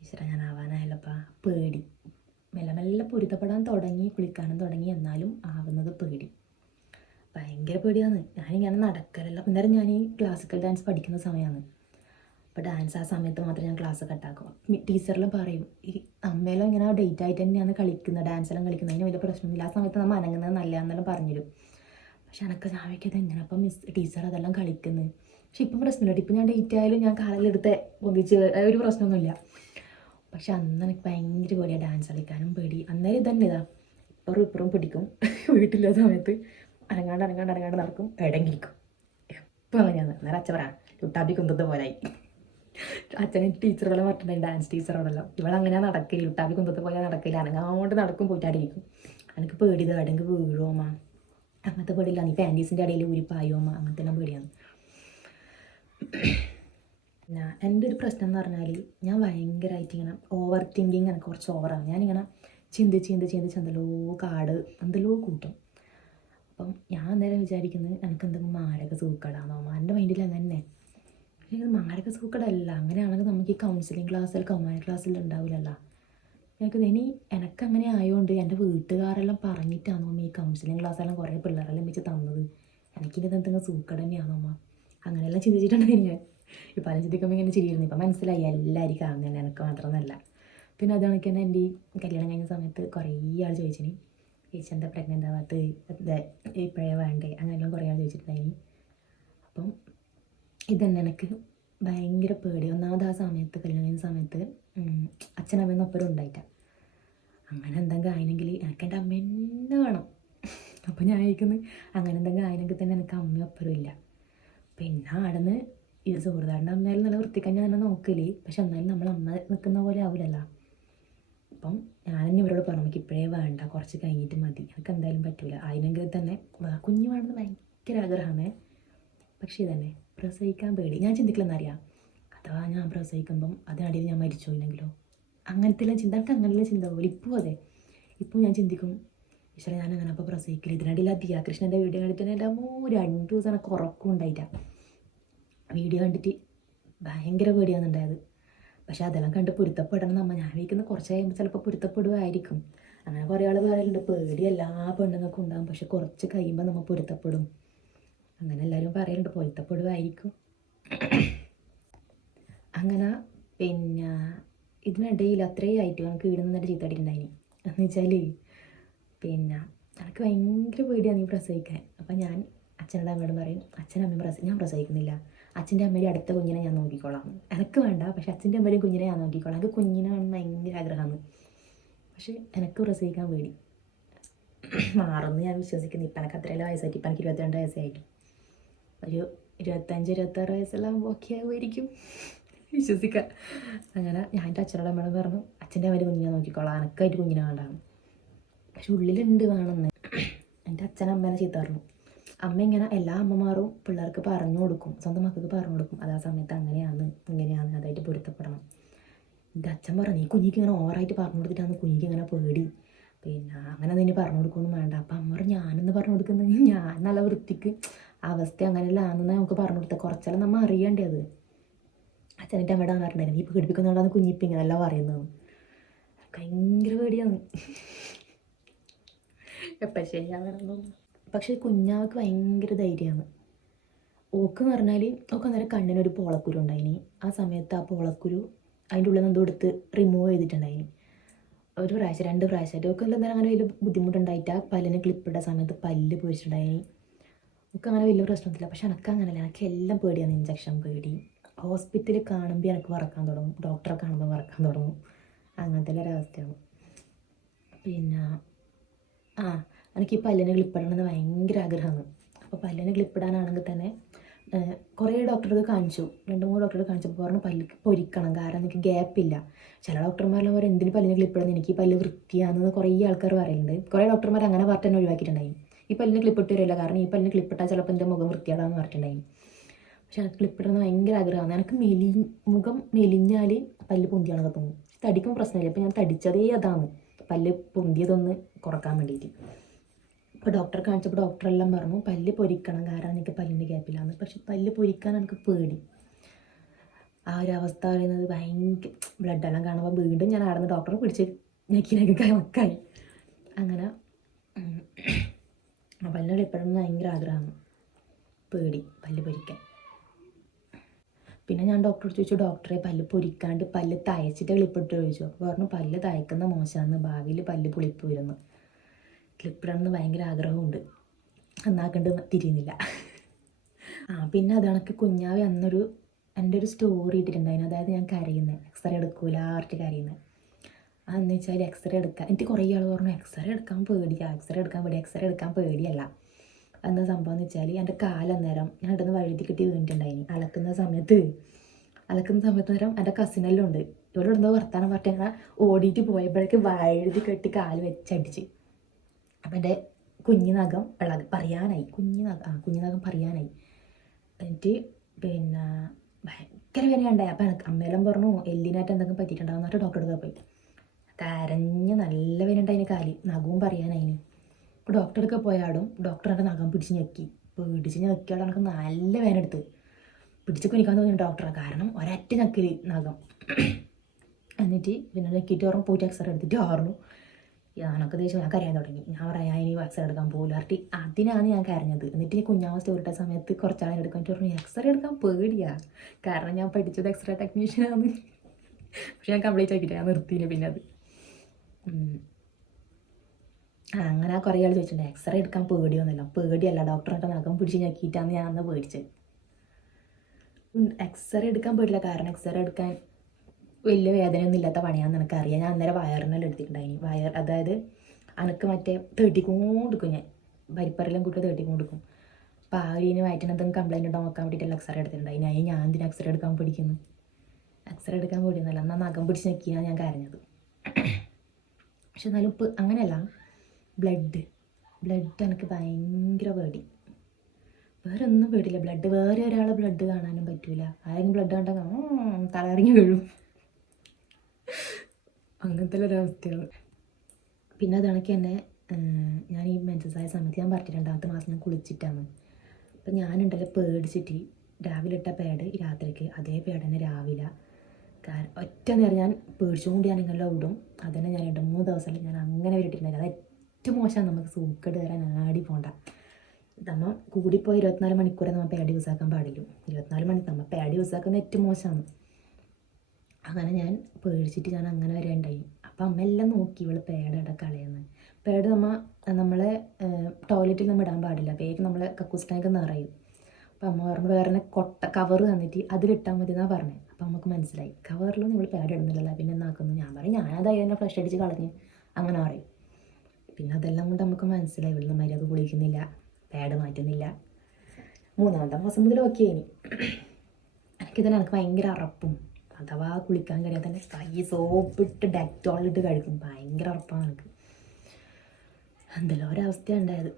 ഈശ്വര ഞാൻ ആവാനായല്ലപ്പാ പേടി. മെല്ലെ പൊരുത്തപ്പെടാൻ തുടങ്ങി, കുളിക്കാനും തുടങ്ങി. എന്നാലും ആവുന്നത് പേടി, ഭയങ്കര പേടിയാണ്. ഞാനിങ്ങനെ നടക്കലല്ല. അന്നേരം ഞാൻ ഈ ക്ലാസിക്കൽ ഡാൻസ് പഠിക്കുന്ന സമയമാണ്. അപ്പോൾ ഡാൻസ് ആ സമയത്ത് മാത്രമേ ഞാൻ ക്ലാസ് കട്ടാക്കും. ടീച്ചറെല്ലാം പറയും ഈ അമ്മയെല്ലാം ഇങ്ങനെ ഡേറ്റ് ആയിട്ട് തന്നെയാണ് കളിക്കുന്നത്, ഡാൻസെല്ലാം കളിക്കുന്നത്, അതിന് വലിയ പ്രശ്നമൊന്നുമില്ല, ആ സമയത്ത് നമ്മൾ അനങ്ങുന്നത് നല്ലതാണെന്നെല്ലാം പറഞ്ഞുതരും. പക്ഷെ എനിക്ക് ചാവയ്ക്കത് എങ്ങനെ അപ്പം ടീച്ചർ അതെല്ലാം കളിക്കുന്നത്. പക്ഷെ ഇപ്പം പ്രശ്നമില്ല, ഇപ്പം ഞാൻ ഡേറ്റ് ആയാലും ഞാൻ കാലിലെടുത്ത് ഒന്നിച്ച് ഒരു പ്രശ്നമൊന്നുമില്ല. പക്ഷെ അന്ന് എനിക്ക് ഭയങ്കര പേടിയാണ് ഡാൻസ് കളിക്കാനും പേടി. അന്നേരം ഇതന്നെ ഇപ്പുറം പിടിക്കും. വീട്ടിലെ സമയത്ത് അനങ്ങാണ്ട് നടക്കും, എടങ്ങിരിക്കും. എപ്പോൾ അങ്ങനെയാണ്. അന്നേരം അച്ഛൻ പറയാം ലുട്ടാപ്പി കുന്തത്തെ പോലായി. അച്ഛനെ ടീച്ചറോടെല്ലാം പറഞ്ഞിട്ടുണ്ടായി, ഡാൻസ് ടീച്ചറോടെല്ലാം ഇവളങ്ങനെ നടക്കില്ല, ലുട്ടാപ്പി കുന്തത്തെ പോലെ നടക്കില്ല, അനങ്ങാണ്ട് നടക്കും, പോയിട്ടാടിരിക്കും. എനിക്ക് പേടി എവിടെയെങ്കിൽ വീഴുമോ അമ്മ, അങ്ങനത്തെ പേടിയില്ല. നീ പാൻറ്റീസിൻ്റെ ഇടയിൽ ഊരിപ്പായോ അമ്മ, അങ്ങനത്തെ എല്ലാം പേടിയാണ്. പിന്നെ എൻ്റെ ഒരു പ്രശ്നം എന്ന് പറഞ്ഞാൽ ഞാൻ ഭയങ്കരമായിട്ട് ഇങ്ങനെ ഓവർ തിങ്കിങ് എനിക്ക് കുറച്ച് ഓവറാണ്. ഞാനിങ്ങനെ ചിന്തിച്ച് എന്തെല്ലോ കൂട്ടും. അപ്പം ഞാൻ അന്നേരം വിചാരിക്കുന്നത് എനിക്ക് എന്തെങ്കിലും മാരക സൂക്കടാന്നോ, എൻ്റെ മൈൻഡിൽ അങ്ങനെ. പക്ഷേ ഇത് മാരക സൂക്കടല്ല. അങ്ങനെയാണെങ്കിൽ നമുക്ക് ഈ കൗൺസിലിംഗ് കമ്മ്യൂണിറ്റി ക്ലാസ്സിൽ ഉണ്ടാവില്ലല്ലോ. എനിക്കങ്ങനെ ആയതുകൊണ്ട് എൻ്റെ വീട്ടുകാരെല്ലാം പറഞ്ഞിട്ടാണോ ഈ കൗൺസിലിംഗ് ക്ലാസ്സെല്ലാം കുറേ പിള്ളേരെല്ലാം വെച്ച് തന്നത്. എനിക്കിത് എന്തെങ്കിലും സൂക്കട തന്നെയാണോ അമ്മ, അങ്ങനെയെല്ലാം ചിന്തിച്ചിട്ടുണ്ടായിരുന്നു ഞാൻ. ഇപ്പം അതിന് ചിന്തിക്കുമ്പോൾ ഇങ്ങനെ ചിരിയിരുന്നു. ഇപ്പം മനസ്സിലായി എല്ലാവർക്കും അങ്ങനെ, എനിക്ക് മാത്രമൊന്നുമല്ല. പിന്നെ അത് കണക്ക് തന്നെ എൻ്റെ ഈ കല്യാണം കഴിഞ്ഞ സമയത്ത് കുറേ ആൾ ചോദിച്ചിന് ചേച്ചി എന്താ പ്രഗ്നൻ്റ് ആവാത്ത, ഇപ്പോഴേ വേണ്ടേ, അങ്ങനെയെല്ലാം കുറേ ആൾ ചോദിച്ചിട്ടുണ്ടായിന്. അപ്പം ഇതന്നെ എനിക്ക് ഭയങ്കര പേടി. ഒന്നാമത് ആ സമയത്ത് കല്യാണം കഴിഞ്ഞ സമയത്ത് അച്ഛനമ്മയൊന്നും ഒപ്പരം ഉണ്ടായിട്ട. അങ്ങനെ എന്തെങ്കിലും ആയെങ്കിൽ എനിക്ക് എൻ്റെ അമ്മ തന്നെ വേണം. അപ്പോൾ ഞാൻ ചോദിക്കുന്നത് അങ്ങനെ എന്തെങ്കിലും ആയെങ്കിൽ തന്നെ എനിക്ക് അമ്മയും ഒപ്പരം ഇല്ല. പിന്നെ ആടെന്ന് ഈ സുഹൃത്താറിൻ്റെ അമ്മയാലും നല്ല വൃത്തിക്കാൻ ഞാൻ തന്നെ നോക്കല്. പക്ഷെ എന്നാലും നമ്മൾ അമ്മ നിൽക്കുന്ന പോലെ ആവില്ലല്ലോ. അപ്പം ഞാനെന്നെ ഇവരോട് പറഞ്ഞു എനിക്ക് ഇപ്പോഴേ വേണ്ട, കുറച്ച് കഴിഞ്ഞിട്ട് മതി, എനിക്ക് എന്തായാലും പറ്റില്ല. അതിനെങ്കിൽ തന്നെ കുഞ്ഞ് വേണമെന്ന് ഭയങ്കര ആഗ്രഹമാണ്. പക്ഷേ ഇതന്നെ പ്രസവിക്കാൻ പേടി. ഞാൻ ചിന്തിക്കില്ലെന്നറിയാം, അഥവാ ഞാൻ പ്രസവിക്കുമ്പം അതിനിടയിൽ ഞാൻ മരിച്ചു പോയില്ലെങ്കിലോ, അങ്ങനത്തെ എല്ലാം ചിന്ത. എനിക്ക് അങ്ങനെയുള്ള ചിന്ത പോലും ഇപ്പോൾ അതെ. ഇപ്പോൾ ഞാൻ ചിന്തിക്കും ഈശ്വര ഞാൻ അങ്ങനെ അപ്പോൾ പ്രസവിക്കില്ല. ഇതിനിടയിൽ ആ ദിയാകൃഷ്ണൻ്റെ വീഡിയോ കണ്ടിട്ട് തന്നെ എൻ്റെ 2 ദിവസം എനിക്ക് ഉറക്കം ഉണ്ടായിട്ടാണ്. വീഡിയോ കണ്ടിട്ട് ഭയങ്കര പേടിയാണെന്നുണ്ടായത്. പക്ഷെ അതെല്ലാം കണ്ട് പൊരുത്തപ്പെടണം നമ്മൾ. ഞാൻ വിളിക്കുന്ന കുറച്ച് കഴിയുമ്പോൾ ചിലപ്പോൾ പൊരുത്തപ്പെടുമായിരിക്കും. അങ്ങനെ കുറേ ആൾ പറയലുണ്ട് പേടി എല്ലാ പെണ്ണുങ്ങൾക്കും ഉണ്ടാകും, പക്ഷെ കുറച്ച് കഴിയുമ്പോൾ നമ്മൾ പൊരുത്തപ്പെടും. അങ്ങനെ എല്ലാവരും പറയലുണ്ട് പൊരുത്തപ്പെടുമായിരിക്കും. അങ്ങനെ പിന്നെ ഇതിനിടയിൽ അത്രയും ആയിട്ട് എനിക്ക് വീട് നിന്നിട്ട് ചീത്തടിക്കുണ്ടായിനി. എന്ന് വെച്ചാൽ പിന്നെ എനിക്ക് ഭയങ്കര പേടിയാണ് ഈ പ്രസവിക്കാൻ. അപ്പം ഞാൻ അച്ഛനോട് അമ്മയോട് പറയും അച്ഛനമ്മയും ഞാൻ പ്രസവിക്കുന്നില്ല, അച്ഛൻ്റെ അമ്മയുടെ അടുത്ത കുഞ്ഞിനെ ഞാൻ നോക്കിക്കോളാം. എനിക്ക് വേണ്ട, പക്ഷെ അച്ഛൻ്റെ അമ്മയുടെയും കുഞ്ഞിനെ ഞാൻ നോക്കിക്കോളാം. എനിക്ക് കുഞ്ഞിനെ വേണം ഭയങ്കര ആഗ്രഹമാണ്. പക്ഷെ എനിക്ക് പ്രസവിക്കാൻ പേടി. മാറുമെന്ന് ഞാൻ വിശ്വസിക്കുന്നു. ഇപ്പം എനിക്ക് അത്രയെല്ലാം വയസ്സായിട്ട്, ഇപ്പം എനിക്ക് 22 വയസ്സായിട്ട്. ഒരു 25-26 വയസ്സെല്ലാം ആകുമ്പോൾ ഓക്കെ ആകുമായിരിക്കും, വിശ്വസിക്കാം. അങ്ങനെ ഞാൻ എൻ്റെ അച്ഛനോട് അമ്മയോട് പറഞ്ഞു അച്ഛൻ്റെ അമ്മയുടെ കുഞ്ഞിനെ നോക്കിക്കോളാം, എനക്കായിട്ട് കുഞ്ഞിനെ വേണ്ടാണ്. പക്ഷെ ഉള്ളിലുണ്ട് വേണമെന്ന്. എൻ്റെ അച്ഛനമ്മേനെ ചീത്ത പറഞ്ഞു. അമ്മ ഇങ്ങനെ എല്ലാ അമ്മമാരും പിള്ളേർക്ക് പറഞ്ഞു കൊടുക്കും, സ്വന്തം മക്കൾക്ക് പറഞ്ഞു കൊടുക്കും, അത് ആ സമയത്ത് അങ്ങനെയാണ് ഇങ്ങനെയാണ്, അതായിട്ട് പൊരുത്തപ്പെടണം. എൻ്റെ അച്ഛൻ പറഞ്ഞു നീ കുഞ്ഞിക്ക് ഇങ്ങനെ ഓവറായിട്ട് പറഞ്ഞു കൊടുത്തിട്ടാണ് കുഞ്ഞിക്ക് ഇങ്ങനെ പേടി, പിന്നെ അങ്ങനെ നിന്നെ പറഞ്ഞു കൊടുക്കൊന്നും വേണ്ട. അപ്പം അമ്മ പറഞ്ഞു ഞാനെന്ന് പറഞ്ഞു കൊടുക്കുന്നത്, ഞാൻ നല്ല വൃത്തിക്ക് അവസ്ഥ അങ്ങനെയല്ല ആണെന്ന് നമുക്ക് പറഞ്ഞു കൊടുത്തത്. കുറച്ചെല്ലാം നമ്മൾ അറിയണ്ടേ അത്. അച്ഛനിട്ട് അമ്മയുടെ പറഞ്ഞിട്ടുണ്ടായിരുന്നു നീ പേടിപ്പിക്കുന്നതുകൊണ്ടാണ് കുഞ്ഞിപ്പ് ഇങ്ങനെല്ലാം പറയുന്നത്. ഭയങ്കര പേടിയാണ്. എപ്പം ശരിയാവണമെന്നോ. പക്ഷേ കുഞ്ഞാവക്ക് ഭയങ്കര ധൈര്യമാണ്. ഓക്കെന്ന് പറഞ്ഞാൽ ഓക്ക് അന്നേരം കണ്ണിനൊരു പോളക്കുരു ഉണ്ടായിനി. ആ സമയത്ത് ആ പോളക്കുരു അതിൻ്റെ ഉള്ളിൽ നിന്ന് എന്തോ എടുത്ത് റിമൂവ് ചെയ്തിട്ടുണ്ടായിനി. 1 പ്രാവശ്യം 2 പ്രാവശ്യമായിട്ട് ഓക്ക് എന്തായാലും അങ്ങനെ വലിയ ബുദ്ധിമുട്ടുണ്ടായിട്ട് ആ പല്ലിന് ക്ലിപ്പിട്ട സമയത്ത് പല്ല് പോയിട്ടുണ്ടായിനി. ഒക്കെ അങ്ങനെ വലിയ പ്രശ്നത്തില്ല. പക്ഷെ എനിക്ക് അങ്ങനെയല്ല, എനിക്ക് എല്ലാം പേടിയാണ്. ഇഞ്ചക്ഷൻ പേടി, ഹോസ്പിറ്റലിൽ കാണുമ്പോൾ എനിക്ക് വറക്കാൻ തുടങ്ങും, ഡോക്ടറെ കാണുമ്പോൾ വറക്കാൻ തുടങ്ങും, അങ്ങനത്തെ ഒരവസ്ഥയാണ്. പിന്നെ എനിക്ക് ഈ പല്ലിന് ക്ലിപ്പിടണമെന്ന് ഭയങ്കര ആഗ്രഹമാണ്. അപ്പോൾ പല്ലിന് ക്ലിപ്പിടാനാണെങ്കിൽ തന്നെ കുറേ ഡോക്ടർക്ക് കാണിച്ചു, 2-3 ഡോക്ടർക്ക് കാണിച്ചപ്പോൾ പറഞ്ഞു പല്ല് പൊരിക്കണം, കാരണം എനിക്ക് ഗ്യാപ്പില്ല. ചില ഡോക്ടർമാരെല്ലാം പറയും എന്തിന് പല്ലിന് ക്ലിപ്പിടുന്നത്, എനിക്ക് ഈ പല്ല് വൃത്തിയാണെന്ന് കുറേ ആൾക്കാർ പറയുന്നുണ്ട്. കുറേ ഡോക്ടർമാർ അങ്ങനെ പറഞ്ഞ് തന്നെ ഒഴിവാക്കിയിട്ടുണ്ടായി. ഈ പല്ലിന് ക്ലിപ്പിട്ട് വരില്ല, കാരണം ഈ പല്ലിന് ക്ലിപ്പിട്ടാൽ ചിലപ്പോൾ എൻ്റെ മുഖം വൃത്തിയാടാന്ന് പറഞ്ഞിട്ടുണ്ടായി. പക്ഷെ എനിക്ക് ക്ലിപ്പിടുന്നത് ഭയങ്കര ആഗ്രഹമാണ്. എനിക്ക് മുഖം മെലിഞ്ഞാൽ പല്ല് പൊന്തിയാണെന്ന് തോന്നും. തടിക്കും പ്രശ്നമില്ല. ഇപ്പോൾ ഞാൻ തടിച്ചതേ അതാണ്, പല്ല് പൊന്തിയതൊന്ന് കുറക്കാൻ വേണ്ടിയിട്ട്. അപ്പോൾ ഡോക്ടറെ കാണിച്ചപ്പോൾ ഡോക്ടറെല്ലാം പറഞ്ഞു പല്ല് പൊരിക്കണം, കാരണം എനിക്ക് പല്ലിൻ്റെ ഗ്യാപ്പില്ലാന്ന്. പക്ഷെ പല്ല് പൊരിക്കാൻ എനിക്ക് പേടി. ആ ഒരു അവസ്ഥ പറയുന്നത് ഭയങ്കര ബ്ലഡെല്ലാം കാണുമ്പോൾ വീണ്ടും ഞാൻ ആടുന്ന ഡോക്ടറെ പിടിച്ച് ഞെക്കിനൊക്കെ കണക്കായി. അങ്ങനെ പല്ല് ക്ലിപ്പിടണം ഭയങ്കര ആഗ്രഹമാണ്, പേടി പല്ല് പൊരിക്കാൻ. പിന്നെ ഞാൻ ഡോക്ടറോട് ചോദിച്ചു ഡോക്ടറെ പല്ല് പൊരിക്കാണ്ട് പല്ല് തയച്ചിട്ട് ക്ലിപ്പിട്ട് ചോദിച്ചു. അപ്പോൾ പറഞ്ഞു പല്ല് തയക്കുന്ന മോശമാണ്, ഭാവിയിൽ പല്ല് പുളിപ്പ് വരുന്നു. ക്ലിപ്പിടണമെന്ന് ഭയങ്കര ആഗ്രഹമുണ്ട്, എന്നാക്കണ്ട് തിരിയുന്നില്ല. പിന്നെ അതാണക്ക് കുഞ്ഞാവി അന്നൊരു എൻ്റെ ഒരു സ്റ്റോറി ഇട്ടിട്ടുണ്ടായിരുന്നു. അതായത് ഞാൻ കരയുന്നത്, എക്സ്റേ എടുക്കൂല പറഞ്ഞിട്ട് കരയുന്നത്. അതെന്ന് വെച്ചാൽ എക്സ്റേ എടുക്കാൻ എനിക്ക് കുറേ ആൾ പറഞ്ഞു എക്സ്റേ എടുക്കാൻ പേടിയാണ്, എക്സ്റേ എടുക്കാൻ പേടിയല്ല. എന്താ സംഭവം എന്ന് വെച്ചാൽ എൻ്റെ കാലന്നേരം ഞാൻ ഇവിടുന്ന് വഴുതി കിട്ടി വീണിട്ടുണ്ടായിനി. അലക്കുന്ന സമയത്ത് നേരം എൻ്റെ കസിനെല്ലാം ഉണ്ട്, ഇവിടെ എന്തോ വർത്താനം പറഞ്ഞിട്ട് അങ്ങനെ ഓടിയിട്ട് പോയപ്പോഴേക്ക് വഴുതി കെട്ടി കാല് വെച്ചടിച്ച്. അപ്പം എൻ്റെ കുഞ്ഞിനകം കുഞ്ഞിനകം പറയാനായി. എന്നിട്ട് പിന്നെ ഭയങ്കര വേദനയുണ്ടായി. അപ്പം എനിക്ക് അമ്മയെല്ലാം പറഞ്ഞു എല്ലിനായിട്ട് എന്തെങ്കിലും പറ്റിയിട്ടുണ്ടാകും എന്നിട്ട് ഡോക്ടറുടെ അടുത്ത് പോയി. കരഞ്ഞ് നല്ല വേദനയുണ്ടായിന്, കാല് നഖവും പറയാനായിനി. അപ്പോൾ ഡോക്ടറൊക്കെ പോയാടും ഡോക്ടർ എൻ്റെ നഖം പിടിച്ച് ഞെക്കിയാൽ എനിക്ക് നല്ല വേദന എടുത്ത് പിടിച്ച് കുനിക്കാൻ തോന്നി ഡോക്ടറെ, കാരണം ഒരൊറ്റ ഞെക്കൽ നഖം. എന്നിട്ട് പിന്നെ ഞെക്കിയിട്ട് ഓർമ്മ പോയിട്ട് എക്സ്റേ എടുത്തിട്ട് ഓർന്നു. ഞാനൊക്കെ ദേഷ്യം, ഞാൻ കരയാൻ തുടങ്ങി. ഞാൻ പറയാം ഇനി എക്സ്റേ എടുക്കാൻ പോകില്ല പറഞ്ഞിട്ട് അതിനാണ് ഞാൻ കരഞ്ഞത്. എന്നിട്ട് ഈ കുഞ്ഞാവ സ്റ്റോറിട്ട സമയത്ത് കുറച്ചാളെ എടുക്കാൻ പറഞ്ഞു എക്സ്റേ എടുക്കാൻ പേടിയാണ്, കാരണം ഞാൻ പഠിച്ചത് എക്സ്റേ ടെക്നീഷ്യനാണ്. പക്ഷെ ഞാൻ കംപ്ലീറ്റ് ആക്കിയിട്ട് ഞാൻ നിർത്തിയില്ല പിന്നെ അത്. അങ്ങനെ കുറേ ആൾ ചോദിച്ചിട്ടുണ്ട് എക്സ്റേ എടുക്കാൻ പേടിയൊന്നുമില്ല. പേടിയല്ല, ഡോക്ടറിൻ്റെ നഖം പിടിച്ച് ഞെക്കിയിട്ടാണ് ഞാൻ അന്ന് പേടിച്ചത്. എക്സ്റേ എടുക്കാൻ പോയിട്ടില്ല, കാരണം എക്സ്റേ എടുക്കാൻ വലിയ വേദനയൊന്നും ഇല്ലാത്ത പണിയാണെന്ന് എനിക്കറിയാം. ഞാൻ അന്നേരം വയറിനെല്ലാം എടുത്തിട്ടുണ്ടായി. അതായത് അനക്ക് മറ്റേ തേട്ടിക്കൊണ്ടിരിക്കും, ഞാൻ പരിപ്പറെല്ലാം കൂട്ടി തേട്ടിക്കൊണ്ടിരിക്കും. അപ്പോൾ ആ ഒരു വയറ്റിന് എന്തെങ്കിലും കംപ്ലൈൻറ്റ് ഉണ്ടോ നോക്കാൻ വേണ്ടിയിട്ടെല്ലാം എക്സ്റേ എടുത്തിട്ടുണ്ടായി. ഞാൻ എന്തിനാ എക്സ്റേ എടുക്കാൻ പിടിക്കുന്നു? എക്സ്റേ എടുക്കാൻ പോയിരുന്നല്ല, എന്നാൽ നഖം പിടിച്ച് ഞെക്കിയാണ് ഞാൻ കരഞ്ഞത്. പക്ഷെ എന്നാലും ഇപ്പോൾ അങ്ങനെയല്ല, ബ്ലഡ് എനിക്ക് ഭയങ്കര പേടി. വേറെ ഒന്നും പേടില്ല, ബ്ലഡ് വേറെ ഒരാളെ ബ്ലഡ് കാണാനും പറ്റൂല. ആരെങ്കിലും ബ്ലഡ് കണ്ടാൽ തലയിറങ്ങി വീഴും, അങ്ങനത്തെ ഒരവസ്ഥയാണ്. പിന്നെ അതാണെങ്കിൽ എന്നെ ഞാൻ ഈ മെൻസസ് ആയ സമയത്ത് ഞാൻ പറഞ്ഞിട്ട് 2ാമത്തെ മാസം ഞാൻ കുളിച്ചിട്ടാണ്. അപ്പം ഞാനുണ്ടല്ലോ പേടിച്ചിട്ട് രാവിലെ ഇട്ട പാഡ് രാത്രിക്ക് അതേ പാഡ് തന്നെ രാവിലെ, കാരണം ഒറ്റ നേരം ഞാൻ പേടിച്ചുകൊണ്ട് ഞാൻ ഇങ്ങനെ ഓടും. അതന്നെ ഞാൻ 2-3 ദിവസമല്ല ഞാൻ അങ്ങനെ വരിട്ടിട്ടുണ്ടായിരുന്നു. അത് ഏറ്റവും മോശമാണ്, നമുക്ക് സൂക്കേട് വരാൻ ആടി പോകണ്ട. നമ്മൾ കൂടിപ്പോയി 24 മണിക്കൂറെ നമ്മൾ പാഡ് യൂസ് ആക്കാൻ പാടില്ല. 24 മണിക്കൂർ നമ്മൾ പാഡ് യൂസ് ആക്കുന്നത് ഏറ്റവും മോശമാണ്. അങ്ങനെ ഞാൻ പേടിച്ചിട്ട് ഞാൻ അങ്ങനെ വരെ ഉണ്ടായി. അപ്പം അമ്മ എല്ലാം നോക്കി, ഇവള് പാഡ് ഇട കളയുന്നത്. പാഡ് നമ്മളെ ടോയ്ലറ്റിൽ നമ്മൾ ഇടാൻ പാടില്ല, വേഗം നമ്മളെ കക്കൂസ് ടാങ്ക് നിറയും. അപ്പം അമ്മ പറഞ്ഞു വേറെ കവർ തന്നിട്ട് അതിലിട്ടാൽ മതി എന്നാണ് പറഞ്ഞത്. അപ്പം നമുക്ക് മനസ്സിലായി കവറിലൊന്നും നമ്മൾ പാഡ് ഇടുന്നില്ലല്ലോ, പിന്നെ എന്നാക്കുന്നു. ഞാൻ പറയും ഞാനതായി തന്നെ ഫ്ലഷ് അടിച്ച് കളഞ്ഞ് അങ്ങനെ പറയും. പിന്നെ അതെല്ലാം കൊണ്ട് നമുക്ക് മനസ്സിലായി ഇവിടുന്ന് മര്യാദ കുളിക്കുന്നില്ല, പാഡ് മാറ്റുന്നില്ല. 3ാമത്തെ മാസം മുതൽ ഓക്കെ ആയി. എനിക്ക് ഭയങ്കര അറപ്പും, അഥവാ കുളിക്കാൻ കഴിയാതെ തന്നെ കൈ സോപ്പിട്ട് ഡെറ്റോളിട്ട് കഴിക്കും. ഭയങ്കര ഉറപ്പാണ് എനിക്ക്. എന്തെല്ലോ ഒരവസ്ഥ ഉണ്ടായത്.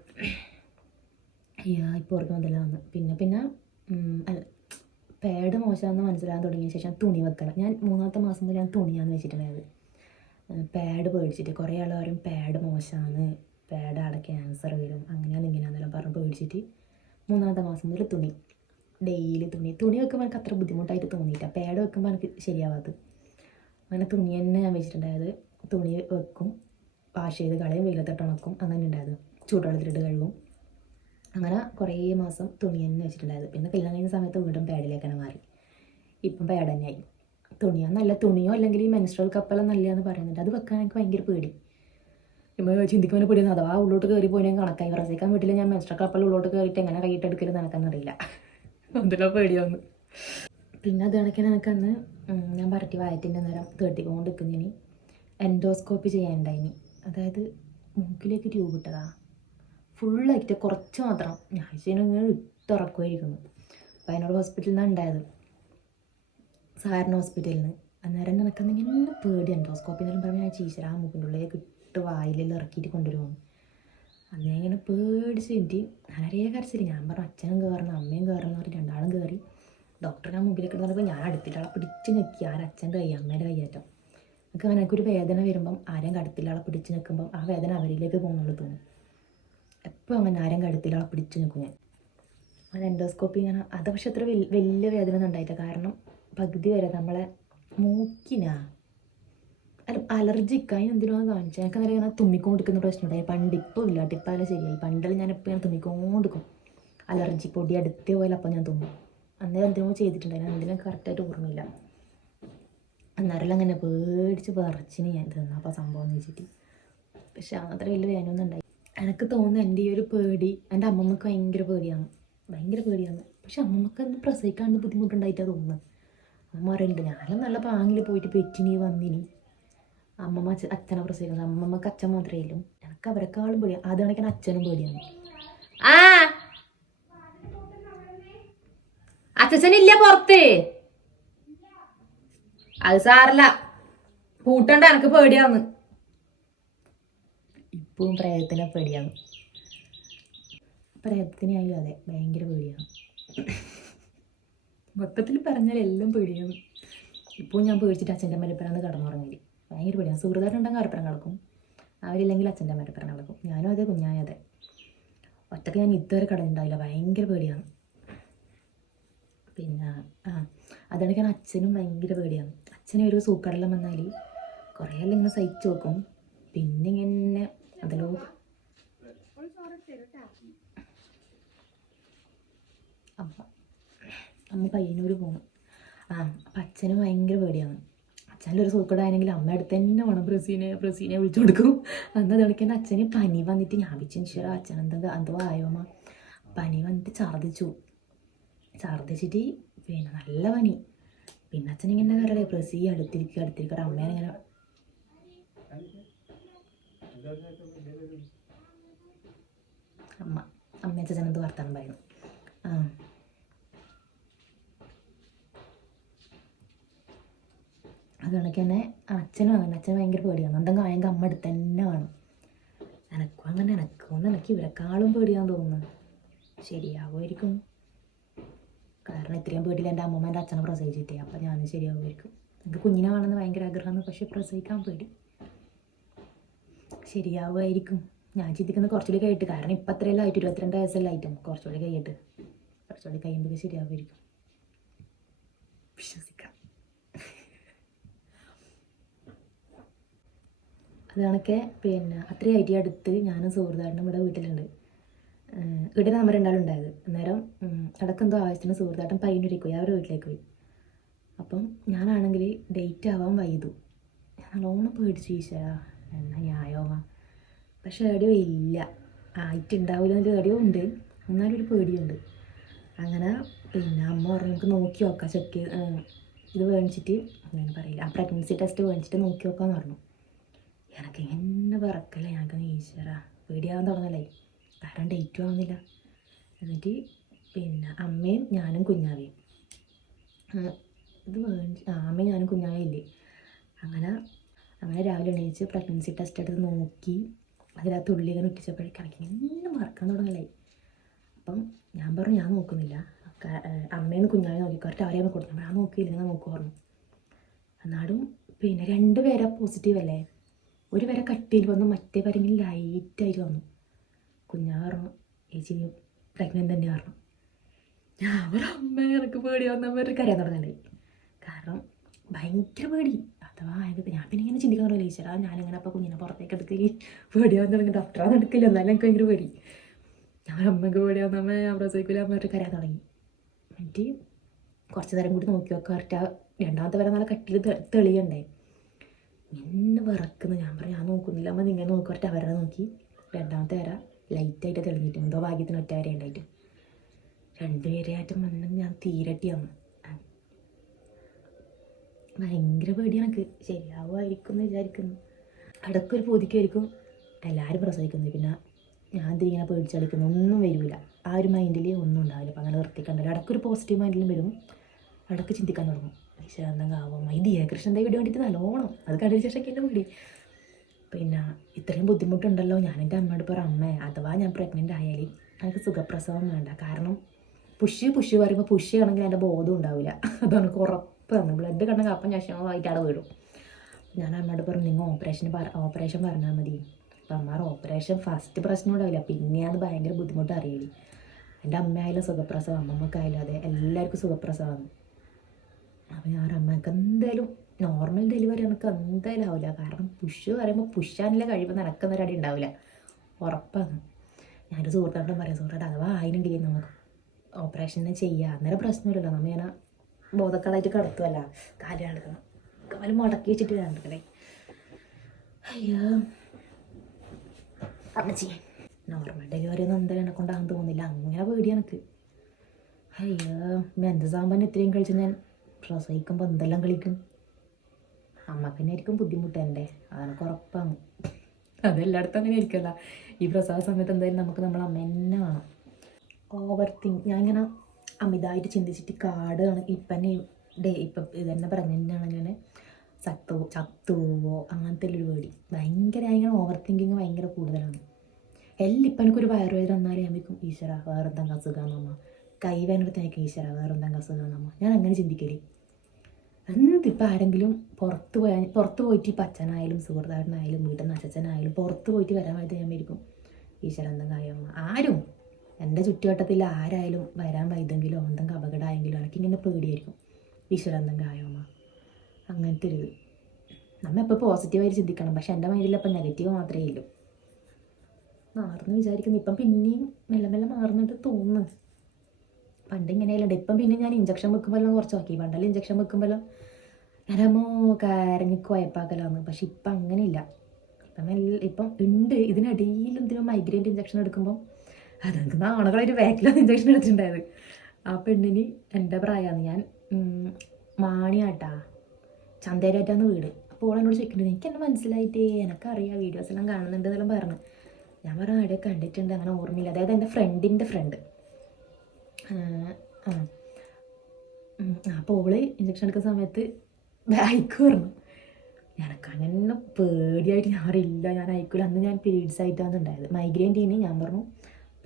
ഇപ്പോൾ ഓർക്കും എന്തെല്ലാം വന്ന്. പിന്നെ അല്ല, പാഡ് മോശമാണെന്ന് മനസ്സിലാകാൻ തുടങ്ങിയ ശേഷം തുണി വെക്കണം. ഞാൻ 3ാമത്തെ മാസം മുതൽ ഞാൻ തുണിയാന്ന് വെച്ചിട്ടുണ്ടായത്. പാഡ് പേടിച്ചിട്ട് കുറേ ആൾ പറയും പാഡ് മോശമാണ്, പാഡ് അവിടെ ക്യാൻസർ വരും, ഇങ്ങനെയാണെന്നെല്ലാം പറഞ്ഞ് പേടിച്ചിട്ട് 3ാമത്തെ മാസം മുതൽ ഡെയിലി തുണി വെക്കുമ്പോൾ എനിക്ക് അത്ര ബുദ്ധിമുട്ടായിട്ട് തോന്നിയില്ല. പാഡ് വെക്കുമ്പോൾ എനിക്ക് ശരിയാവാത്തത്. അങ്ങനെ തുണി തന്നെ ഞാൻ വെച്ചിട്ടുണ്ടായത്. തുണി വെക്കും, വാഷ് ചെയ്ത് കളയും, വെയിലത്തിട്ട് ഉണക്കും, അങ്ങനെ ഉണ്ടായത്. ചൂടുവെള്ളത്തിലിട്ട് കഴുകും. അങ്ങനെ കുറേ മാസം തുണി തന്നെ വെച്ചിട്ടുണ്ടായത്. പിന്നെ കല്യാണം കഴിഞ്ഞ സമയത്ത് വീണ്ടും പാഡിലേക്കാണ് മാറി. ഇപ്പം പാഡ് തന്നെയായി. നല്ല തുണിയോ അല്ലെങ്കിൽ ഈ മെൻസ്ട്രൽ കപ്പെല്ലാം നല്ലതെന്ന് പറയുന്നുണ്ട്. അത് വെക്കാൻ എനിക്ക് ഭയങ്കര പേടി. ഇപ്പോൾ ചിന്തിക്കുമ്പോൾ പേടിയാണ്, അഥവാ ഉള്ളോട്ട് കയറി പോയി കണക്കായി. പ്രസവിക്കാൻ വീട്ടിൽ ഞാൻ മെൻസ്ട്രൽ കപ്പെല്ലാം ഉള്ളോട്ട് കയറിയിട്ട് എങ്ങനെ കൈയിട്ടെടുക്കലെന്ന് എനിക്കെന്നറിയില്ല, എന്തെല്ലാം പേടിയാവുന്നു. പിന്നെ അത് കണക്കിന് എനിക്കന്ന് ഞാൻ പറട്ടി വയറ്റിൻ്റെ നേരം തേട്ടിക്കൊണ്ട് നിൽക്കുന്നതിന് എൻഡോസ്കോപ്പി ചെയ്യാനുണ്ടായിനി. അതായത് മൂക്കിലേക്ക് ട്യൂബ് ഇട്ടതാ ഫുള്ളായിട്ട്, കുറച്ച് മാത്രം. ഞാൻ ഇങ്ങനെ ഇട്ടിറക്കുമായിരിക്കുന്നു. വയനാട് ഹോസ്പിറ്റലിൽ നിന്നാണ് ഉണ്ടായത്, സാധാരണ ഹോസ്പിറ്റലിൽ നിന്ന്. അന്നേരം എനിക്കന്ന് ഇങ്ങനെ പേടി. എൻഡോസ്കോപ്പി എന്നെല്ലാം പറഞ്ഞാൽ ഞാൻ ചീച്ചര ആ മൂക്കിൻ്റെ ഉള്ളിലേക്ക് ഇട്ട് വായിലെല്ലാം ഇറക്കിയിട്ട് കൊണ്ടുവരുമോ. അന്നേ ഇങ്ങനെ പേടിച്ച് എനിക്ക് വളരെ കരച്ചില്ല. ഞാൻ പറഞ്ഞു അച്ഛനും കയറണം അമ്മയും കയറണം എന്ന് പറഞ്ഞ് 2ആളും കയറി. ഡോക്ടറെ മുമ്പിലേക്ക് പറഞ്ഞപ്പോൾ ഞാൻ അടുത്തിട്ടാളെ പിടിച്ച് നിൽക്കി. അച്ഛൻ്റെ കൈ അമ്മയുടെ കൈയാറ്റം. എനിക്ക് അങ്ങനെ എനിക്കൊരു വേദന വരുമ്പം ആരെയും കടുത്തിലാളെ പിടിച്ച് നിൽക്കുമ്പം ആ വേദന അവരിലേക്ക് പോകുന്നുള്ളൂ തോന്നും. എപ്പോൾ അങ്ങനെ ആരെയും കടുത്തിലാളെ പിടിച്ച് നിൽക്കും ഞാൻ. അത് എൻഡോസ്കോപ്പി ഇങ്ങനെ അത് പക്ഷെ അത്ര വലിയ വേദന ഒന്നും ഉണ്ടായില്ല. കാരണം പകുതി വരെ നമ്മളെ മൂക്കിനാ അലർജിക്ക് അതിനെന്തിനാണ് കാണിച്ചത്. എനിക്ക് അന്നേരം ഇങ്ങനെ തുമ്മിക്കൊണ്ടിരിക്കുന്ന പ്രശ്നമുണ്ടായി. ഇപ്പോൾ ഇല്ല, ഇപ്പം ശരിയായി. പണ്ടെല്ലാം ഞാൻ എപ്പോൾ ഞാൻ തുമ്മിക്കൊണ്ടിരിക്കും. അലർജി പൊടി അടുത്തേ പോലെ അപ്പം ഞാൻ തുമ്മും. അന്നേരം എന്തിനോ ചെയ്തിട്ടുണ്ടായിരുന്നു, എന്തിനും കറക്റ്റായിട്ട് ഓർമ്മയില്ല. അന്നേരം അങ്ങനെ പേടിച്ച് പറിച്ചിന് ഞാൻ അപ്പോൾ സംഭവം എന്ന് വെച്ചിട്ട്. പക്ഷെ അത്ര വലിയ വേദനയൊന്നും ഉണ്ടായി. എനിക്ക് തോന്നുന്നു എൻ്റെ ഈ ഒരു പേടി എൻ്റെ അമ്മമ്മക്ക് ഭയങ്കര പേടിയാണ്. പക്ഷെ അമ്മമ്മക്ക് അന്ന് പ്രസവിക്കാണ്ട് ബുദ്ധിമുട്ടുണ്ടായിട്ടാണ് തോന്നുന്നത്. അമ്മ പറയുന്നുണ്ട് ഞാനും നല്ല പാങ്ങിൽ പോയിട്ട് പെറ്റിനി വന്നിനി. അമ്മമ്മ അച്ഛനെ പ്രസവിക്കുന്നത്. അമ്മമ്മക്ക് അച്ഛൻ മാത്രമേ ഉള്ളൂ. എനിക്ക് അവരെക്കാളും പേടിയാണ്. അത് കണക്കിന് അച്ഛനും പേടിയാണ്. അച്ഛനില്ല പുറത്ത്, അത് സാറല്ല കൂട്ടണ്ട, എനിക്ക് പേടിയാന്ന്. ഇപ്പവും പ്രേതത്തിനെ പേടിയാണ്. പ്രേതത്തിനായാലും അതെ ഭയങ്കര പേടിയാണ്. മൊത്തത്തിൽ പറഞ്ഞാൽ എല്ലാം പേടിയാണ്. ഇപ്പോൾ ഞാൻ പേടിച്ചിട്ട് അച്ഛൻ്റെ മരപ്പരാന്ന് കടന്നുറങ്ങില്ല. ഭയങ്കര പേടിയാണ്. സുഹൃത്തുക്കളുണ്ടെങ്കിൽ അവരപ്പുറം കിടക്കും, അവരില്ലെങ്കിൽ അച്ഛൻ്റെ മരപ്പുറം കിടക്കും. ഞാനും അതെ, കുഞ്ഞായ അതെ. ഒറ്റയ്ക്ക് ഞാൻ ഇതുവരെ കടന്നുണ്ടാവില്ല. ഭയങ്കര പേടിയാണ്. പിന്നെ അതാണെങ്കിൽ അച്ഛനും ഭയങ്കര പേടിയാണ്. അച്ഛനെ ഒരു സൂക്കടെല്ലാം വന്നാൽ കുറേ എല്ലാം ഇങ്ങനെ സഹിച്ച് നോക്കും. പിന്നെ ഇങ്ങനെ അതിലോ അമ്മ പയ്യന്നൂർ പോകണം. അപ്പം അച്ഛനും ഭയങ്കര പേടിയാണ്. അച്ഛൻ്റെ ഒരു സൂക്കടാണെങ്കിൽ അമ്മ അടുത്ത് തന്നെ വേണം. ബ്രസീനെ വിളിച്ചു കൊടുക്കും. അന്ന് കണക്കിന് അച്ഛന് പനി വന്നിട്ട് ഞാൻ വിളിച്ചു അച്ഛൻ എന്തോ ആയോമ്മ പനി വന്നിട്ട് ഛർദ്ദിച്ചിട്ട് പിന്നെ നല്ല പനി. പിന്നെ അച്ഛനിങ്ങനെ കയറേ പ്രസ് ചെയ്യുക, അടുത്തിരിക്കുക അമ്മേനെ ഇങ്ങനെ അമ്മ അച്ഛനെന്ത് വർത്താനം പറയുന്നു. അത് കണക്ക് തന്നെ അച്ഛനും അങ്ങനെ. അച്ഛൻ ഭയങ്കര പേടിയാണ്. എന്തെങ്കിലും ആയെങ്കിൽ അമ്മ അടുത്ത് തന്നെ വേണം. എനക്കും അങ്ങനെ. എനിക്ക് ഇവരെക്കാളും പേടിയാന്ന് തോന്നുന്നു. ശരിയാവുമായിരിക്കും. കാരണം ഇത്രയും പേടിയില്ല എൻ്റെ അമ്മമ്മ എൻ്റെ അച്ഛനെ പ്രസവിച്ചിട്ടേ. അപ്പം ഞാനും ശരിയാവുമായിരിക്കും. എനിക്ക് കുഞ്ഞിനെ വേണമെന്ന് ഭയങ്കര ആഗ്രഹമാണ്, പക്ഷെ പ്രസവിക്കാൻ പേടി. ശരിയാവുമായിരിക്കും. ഞാൻ ചിന്തിക്കുന്നത് കുറച്ചുകൂടി കഴിയിട്ട്. കാരണം ഇപ്പം അത്രയെല്ലാം ആയിട്ട് 22 വയസ്സെല്ലാം ആയിട്ടും. കുറച്ചുകൂടി കഴിയുമ്പോൾ ശരിയാവുമായിരിക്കും. വിശ്വസിക്കാം. അത് കണക്കെ പിന്നെ അത്രയായിട്ട് അടുത്ത് ഞാനും സുഹൃത്തായിട്ടും ഇവിടെ വീട്ടിലുണ്ട്. ഇവിടെ നമ്മൾ രണ്ടാളും ഉണ്ടായത്. അന്നേരം ഇടക്കെന്തോ ആവശ്യത്തിന് സുഹൃത്തായിട്ടും പയ്യന്നൂരേക്ക് പോയി, അവരുടെ വീട്ടിലേക്ക് പോയി. അപ്പം ഞാനാണെങ്കിൽ ഡേറ്റ് ആവാൻ വൈകു. ഞാൻ നല്ലോണം പേടിച്ചു. ഈശ്വരാ എന്നാ ന്യായമാ. പക്ഷെ എവിടെയോ ഇല്ല, ആയിട്ടുണ്ടാവില്ല എന്നൊരു എവിടെയോ ഉണ്ട്. എന്നാലും ഒരു പേടിയുണ്ട്. അങ്ങനെ പിന്നെ അമ്മ പറഞ്ഞു നമുക്ക് നോക്കി നോക്കാം, ചെക്ക് ഇത് മേടിച്ചിട്ട് അങ്ങനെ പറയില്ല, ആ പ്രഗ്നൻസി ടെസ്റ്റ് മേടിച്ചിട്ട് നോക്കി നോക്കാമെന്ന് പറഞ്ഞു. എനിക്ക് ഇങ്ങനെ വിറക്കല്ലേ. ഞങ്ങൾക്ക് ഈശ്വര പേടിയാവാൻ തുടങ്ങല്ലേ. കാരണം ഡേറ്റും ആവുന്നില്ല. എന്നിട്ട് പിന്നെ അമ്മയും ഞാനും കുഞ്ഞാവേയും അമ്മയും ഞാനും കുഞ്ഞാവേ ഇല്ലേ. അങ്ങനെ രാവിലെ എണീച്ച് പ്രഗ്നൻസി ടെസ്റ്റ് എടുത്ത് നോക്കി അതിനകത്ത് ഉള്ളിങ്ങനെ ഒട്ടിച്ചപ്പോഴേക്കും എനിക്ക് ഇങ്ങനെ മറക്കാൻ തുടങ്ങല്ലേ. അപ്പം ഞാൻ പറഞ്ഞു ഞാൻ നോക്കുന്നില്ല, അമ്മേന്ന് കുഞ്ഞാവെ നോക്കിക്കോട്ടെ, അവരെ കൊടുത്തു. ഞാൻ നോക്കിയില്ല, ഞാൻ നോക്കുമായിരുന്നു. എന്നാലും പിന്നെ 2 പേരെ പോസിറ്റീവ് അല്ലേ. ഒരു വരെ കട്ടിയിൽ വന്നു, മറ്റേ വരെങ്കിൽ ലൈറ്റായിട്ട് വന്നു. കുഞ്ഞാവ് പറഞ്ഞു ചേച്ചി പ്രഗ്നൻ്റ് തന്നെ പറഞ്ഞു. ഞാൻ ഒരു അമ്മ എനിക്ക് പേടി വന്നവർ കരയാൻ തുടങ്ങണ്ടേ. കാരണം ഭയങ്കര പേടി. അഥവാ ഞാൻ പിന്നെ ഇങ്ങനെ ചിന്തിക്കാറില്ല, ഈശ്വരാ ഞാനിങ്ങനെ അപ്പോൾ കുഞ്ഞിനെ പുറത്തേക്ക് എടുക്കില്ല, പേടിയാവാൻ തുടങ്ങി. ഡോക്ടറാന്ന് എടുക്കില്ല, എന്നാലും എനിക്ക് ഭയങ്കര പേടി. ഞാൻ അമ്മക്ക് പേടിയാവുന്നമ്മ ഞാൻ പ്രസവിക്കില്ല അമ്മ കരയാൻ തുടങ്ങി. എന്നിട്ട് കുറച്ച് നേരം കൂടി നോക്കി നോക്കുക. കറക്റ്റ് 2ാമത്തെ വരെ നല്ല കട്ടിൽ തെളിയണ്ടേ. ഇങ്ങനെ വിറക്കുന്നു. ഞാൻ പറഞ്ഞു ഞാൻ നോക്കുന്നില്ല അമ്മ, നിങ്ങൾ നോക്കി അവരെ നോക്കി. 2ാമത്തെ വര ലൈറ്റായിട്ട് തെളിഞ്ഞിട്ട് എന്തോ ഭാഗ്യത്തിന് ഒറ്റ വരെ ഉണ്ടായിട്ട്. 2 പേരെയായിട്ടും വന്ന് ഞാൻ തീരട്ടിയാന്ന്. ഭയങ്കര പേടി എനിക്ക്. ശരിയാവുമായിരിക്കും എന്ന് വിചാരിക്കുന്നു. ഇടയ്ക്കൊരു പൊതിക്കായിരിക്കും എല്ലാവരും പ്രസവിക്കുന്നത്. പിന്നെ ഞാൻ ഇതിങ്ങനെ പേടിച്ച് കളിക്കുന്നു, ഒന്നും വരില്ല. ആ ഒരു മൈൻഡിൽ ഒന്നും ഉണ്ടാവില്ല. അപ്പം അങ്ങനെ നിർത്തിക്കണ്ടല്ലോ. ഇടയ്ക്കൊരു പോസിറ്റീവ് മൈൻഡിലും വരും. ഇടയ്ക്ക് ചിന്തിക്കാൻ തുടങ്ങും, ഈശ്വര എന്തെങ്കിലും ആവാം. ഇത് കൃഷ്ണൻ്റെ വീഡിയോ വേണ്ടിയിട്ട് നല്ലോണം അത് കണ്ടതിന് ശേഷം എൻ്റെ പേടി. പിന്നെ ഇത്രയും ബുദ്ധിമുട്ടുണ്ടല്ലോ. ഞാൻ എൻ്റെ അമ്മയോട് പറ, അമ്മേ അഥവാ ഞാൻ പ്രഗ്നൻ്റ് ആയാൽ എനിക്ക് സുഖപ്രസവം വേണ്ട. കാരണം പുഷ് പറയുമ്പോൾ പുഷ് ആണെങ്കിൽ എൻ്റെ ബോധം ഉണ്ടാവില്ല. അതാണ് ഉറപ്പാണ്. ബ്ലഡ് കണ്ടെങ്കിൽ അപ്പം ശേഷമായിട്ട് അവിടെ വീടും. ഞാൻ അമ്മയോട് പറഞ്ഞു നിങ്ങൾ ഓപ്പറേഷൻ പറഞ്ഞാൽ മതി. അപ്പം അമ്മ ഓപ്പറേഷൻ ഫസ്റ്റ് പ്രശ്നം ഉണ്ടാവില്ല, പിന്നെ അത് ഭയങ്കര ബുദ്ധിമുട്ട് അറിയില്ല. എൻ്റെ അമ്മയായാലും സുഖപ്രസവം, അമ്മമ്മക്കായാലും അതെ, എല്ലാവർക്കും സുഖപ്രസവമാണ്. അപ്പം ഞാൻ അമ്മക്ക് എന്തായാലും നോർമൽ ഡെലിവറി എനിക്ക് എന്തായാലും ആവില്ല. കാരണം പുഷ് പറയുമ്പോൾ പുഷാനുള്ള കഴിവ് നടക്കുന്നൊരു അടി ഉണ്ടാവില്ല, ഉറപ്പാണ്. ഞാനൊരു സുഹൃത്തോട്ടും പറയാം, സുഹൃത്തോട്ട് അഥവാ ആയിനെങ്കിൽ നമുക്ക് ഓപ്പറേഷൻ ചെയ്യുക, അന്നേരം പ്രശ്നമില്ലല്ലോ. നമ്മൾ ഇങ്ങനെ ബോധക്കളായിട്ട് കിടത്തുമല്ല, കാല് കിടക്കണം, കാല് മുടക്കി വെച്ചിട്ട് കിടക്കണേ. അയ്യോ അമ്മച്ചി നോർമൽ ഡെലിവറി ഒന്നും എന്തായാലും എന്നെ കൊണ്ടാകാൻ തോന്നില്ല. അങ്ങനെ പേടി എനിക്ക്. അയ്യോ മെൻസസാകുമ്പോൾ ഇത്രയും കളിച്ച് ഞാൻ പ്രസവിക്കുമ്പോൾ എന്തെല്ലാം കളിക്കും. അമ്മക്ക് തന്നെ ആയിരിക്കും ബുദ്ധിമുട്ട് എൻ്റെ, അതെനിക്ക് ഉറപ്പാണ്. അതെല്ലായിടത്തും അങ്ങനെ ആയിരിക്കുമല്ല. ഈ പ്രസവ സമയത്ത് എന്തായാലും നമുക്ക് നമ്മളെ അമ്മ തന്നെ വേണം. ഓവർ തിങ്ക് ഞാൻ ഇങ്ങനെ അമിതമായിട്ട് ചിന്തിച്ചിട്ട് കാടാണ്. ഇപ്പം ഇതന്നെ പ്രഗ്നൻ്റ് ആണെങ്കിൽ തന്നെ ചത്തുവോ അങ്ങനത്തെ ഒരു പേടി ഭയങ്കരമായി. ഇങ്ങനെ ഓവർ തിങ്കിങ് ഭയങ്കര കൂടുതലാണ്. ഇപ്പം എനിക്കൊരു വയറുവേദന വന്നാലേ അമ്മയ്ക്കും ഈശ്വര വേറെന്തെങ്കിലും അസുഖമാണമ്മ, കൈ വേനടുത്തേക്ക് ഈശ്വര വേറെന്തെങ്കിലും അസുഖമാണമ്മ. ഞാൻ അങ്ങനെ ചിന്തിക്കല്. എന്തിപ്പോൾ ആരെങ്കിലും പുറത്ത് പോയിട്ട് ഇപ്പം അച്ഛനായാലും സുഹൃത്താരനായാലും വീട്ടിൽ നിന്ന് അച്ഛനായാലും പുറത്ത് പോയിട്ട് വരാൻ വേണ്ടി ഞാൻ വരിക്കും ഈശ്വര എന്തെങ്കിലും ആയോ. ആരും എൻ്റെ ചുറ്റുവട്ടത്തിൽ ആരായാലും വരാൻ വൈതെങ്കിലോ എന്തെങ്കിലും അപകടമായെങ്കിലോ എനിക്കിങ്ങനെ പേടിയായിരിക്കും. ഈശ്വര എന്തെങ്കിലും ആയോ അമ്മ, അങ്ങനത്തെ ഒരു ഇത്. നമ്മൾ എപ്പോൾ പോസിറ്റീവായിട്ട് ചിന്തിക്കണം. പക്ഷെ എൻ്റെ മൈൻഡിലപ്പം നെഗറ്റീവ് മാത്രമേ ഉള്ളൂ. മാറുന്നു വിചാരിക്കുന്നു. ഇപ്പം പിന്നെയും മെല്ലെ മെല്ലെ മാറുന്നിട്ട് തോന്നുന്നു. പണ്ട് ഇങ്ങനെയല്ല. ഇപ്പം പിന്നെ ഞാൻ ഇഞ്ചക്ഷൻ വെക്കുമ്പോഴെല്ലാം കുറച്ച് നോക്കി. പണ്ടെല്ലാം ഇഞ്ചക്ഷൻ വെക്കുമ്പോഴെല്ലാം ഞാനമ്മോ കരഞ്ഞ് കുഴപ്പാക്കലാന്ന്. പക്ഷെ ഇപ്പം അങ്ങനെയില്ല. ഇപ്പം ഉണ്ട്. ഇതിനിടയിൽ എന്തിനും മൈഗ്രൈൻ്റെ ഇഞ്ചക്ഷൻ എടുക്കുമ്പോൾ അതെനിക്ക് നാണകളായിട്ട് ബാക്കിലാണ് ഇഞ്ചക്ഷൻ എടുത്തിട്ടുണ്ടായത്. ആ പെണ്ണിന് എൻ്റെ പ്രായമാണ്. ഞാൻ മാണിയാട്ടാ, ചന്തേരായിട്ടാണ് വീട്. അപ്പോൾ ഓളെന്നോട് ചോദിക്കുന്നുണ്ട്, എനിക്ക് എന്നെ മനസ്സിലായിട്ടേ, എനിക്കറിയാം, വീഡിയോസ് എല്ലാം കാണുന്നുണ്ട് എന്നെല്ലാം പറഞ്ഞു. ഞാൻ പറഞ്ഞു ആടെ കണ്ടിട്ടുണ്ട്, അങ്ങനെ ഓർമ്മയില്ല. അതായത് എൻ്റെ ഫ്രണ്ടിൻ്റെ ഫ്രണ്ട്. അപ്പോൾ ഓള് ഇഞ്ചക്ഷൻ എടുക്കുന്ന സമയത്ത് അയക്കു പറഞ്ഞു. എനിക്ക് അങ്ങനെ പേടിയായിട്ട് ഞാൻ അറിയില്ല, ഞാൻ അയക്കില്ല. അന്ന് ഞാൻ പീരീഡ്സ് ആയിട്ടാണ് ഉണ്ടായത്. മൈഗ്രെയിൻ ടീന് ഞാൻ പറഞ്ഞു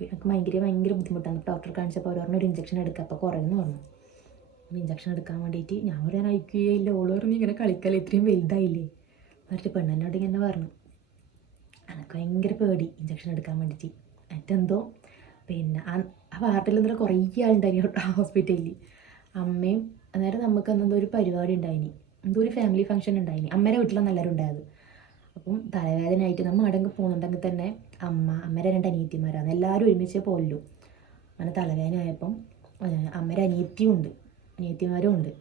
എനിക്ക് മൈഗ്രെയിൻ ഭയങ്കര ബുദ്ധിമുട്ടാണ്. ഡോക്ടറെ കാണിച്ചപ്പോൾ അവർ പറഞ്ഞു ഒരു ഇഞ്ചക്ഷൻ എടുക്കുക, അപ്പോൾ കുറയുമെന്ന് പറഞ്ഞു. ഇഞ്ചക്ഷൻ എടുക്കാൻ വേണ്ടിയിട്ട് ഞാൻ പറയാൻ അയക്കുകയില്ല. ഓള് പറഞ്ഞു ഇങ്ങനെ കളിക്കല്ലേ, ഇത്രയും വലുതായില്ലേ മറ്റേ പെണ്ണെന്നോട് ഇങ്ങനെ പറഞ്ഞു. എനിക്ക് ഭയങ്കര പേടി ഇഞ്ചക്ഷൻ എടുക്കാൻ വേണ്ടിയിട്ട്. ഏറ്റെന്തോ പിന്നെ ആ വാർഡിൽ എന്തെങ്കിലും കുറേ ആളുണ്ടായിനി ആ ഹോസ്പിറ്റലിൽ. അമ്മയും അന്നേരം നമുക്ക് അന്നെന്തോ ഒരു പരിപാടി ഉണ്ടായിനി, എന്തോ ഒരു ഫാമിലി ഫംഗ്ഷൻ ഉണ്ടായിനി. അമ്മയുടെ വീട്ടിലാണ് എല്ലാവരും ഉണ്ടായത്. അപ്പം തലവേദനയായിട്ട് നമ്മൾ അടങ്ങ് പോകുന്നുണ്ടെങ്കിൽ തന്നെ അമ്മയുടെ 2 അനിയത്തിമാരാണ്, എല്ലാവരും ഒരുമിച്ചേ പോലുള്ളൂ. അങ്ങനെ തലവേദന ആയപ്പം അമ്മയുടെ അനിയത്തിമാരും ഉണ്ട്.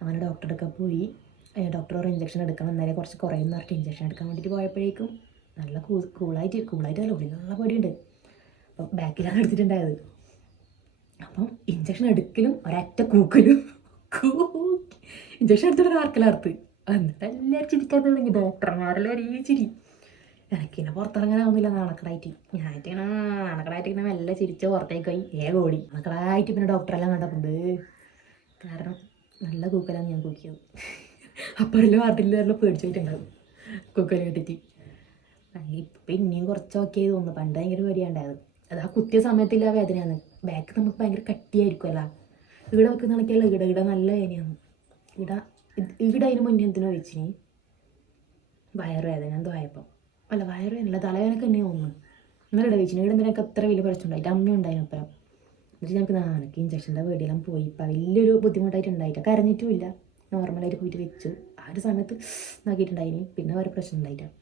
അങ്ങനെ ഡോക്ടറുടെ ഒക്കെ പോയി. ഡോക്ടർ ഒരു ഇഞ്ചക്ഷൻ എടുക്കണം, എന്നാലേ കുറച്ച് കുറയുമെന്ന് പറഞ്ഞിട്ട് ഇഞ്ചക്ഷൻ എടുക്കാൻ വേണ്ടിയിട്ട് പോയപ്പോഴേക്കും നല്ല കൂളായിട്ടല്ല, ഉള്ളിലുള്ള പൊടിയുണ്ട്. അപ്പം ബാക്കിലാണ് എടുത്തിട്ടുണ്ടായത്. അപ്പം ഇഞ്ചക്ഷൻ എടുക്കലും ഒരൊറ്റ കൂക്കലും ഇഞ്ചക്ഷൻ എടുത്തിട്ട് ആർക്കലർത്ത്. എന്നിട്ട് എല്ലാവരും ചിരിക്കാൻ തുടങ്ങി, ഡോക്ടർമാരെല്ലാം ഒരേ ചിരി. എനിക്കിങ്ങനെ പുറത്തിറങ്ങാനാവുന്നില്ല നാണക്കടായിട്ട്. ഞാനിട്ടിങ്ങനെ നാണക്കടായിട്ട് ഇങ്ങനെ മെല്ലെ ചിരിച്ച് പുറത്തേക്ക് പോയി ഓടി. നാണക്കടായിട്ട് പിന്നെ ഡോക്ടറെല്ലാം കണ്ടപ്പോണ്ട്. കാരണം നല്ല കൂക്കലാണ് ഞാൻ കൂക്കിയത്. അപ്പോഴെല്ലാം വാർഡിലെല്ലാം പേടിച്ചായിട്ടുണ്ടാവും കൂക്കല് കേട്ടിട്ട്. ഇപ്പം ഇനിയും കുറച്ചൊക്കെ തോന്നുന്നു. പണ്ട് ഭയങ്കര പേടിയുണ്ടായത്. അത് ആ കുത്തിയ സമയത്തില്ല വേദനയാണ്. ബാക്ക് നമുക്ക് ഭയങ്കര കട്ടിയായിരിക്കുമല്ലോ. ഇവിടെ വെക്കുന്ന കണക്കല്ല, ഇവിടെ നല്ല വേദനയാണ്. ഇവിടെ അതിന് മുന്നേ എന്തിനോ വെച്ചിനി വയറുവേദന എന്തോ ആയപ്പം. അല്ല വയറുവേദനല്ല, തലവേദനക്ക് തന്നെ തോന്നുന്നു. ഇന്നലെ ഇവിടെ വെച്ചിന്. ഇവിടെ എന്തിനൊക്കെ അത്ര വലിയ പ്രശ്നമുണ്ടായിട്ട് അമ്മ ഉണ്ടായിനപ്പുറം. എന്നിട്ട് ഞങ്ങൾക്ക് നാണക്ക് ഇഞ്ചക്ഷൻ്റെ പേടിയെല്ലാം പോയി. ഇപ്പം വലിയൊരു ബുദ്ധിമുട്ടായിട്ട് ഉണ്ടായിട്ടാണ്. കരഞ്ഞിട്ടുമില്ല, നോർമലായിട്ട് പോയിട്ട് വെച്ചു. ആ ഒരു സമയത്ത് നോക്കിയിട്ടുണ്ടായിനി. പിന്നെ വേറെ പ്രശ്നം ഉണ്ടായിട്ടാണ്.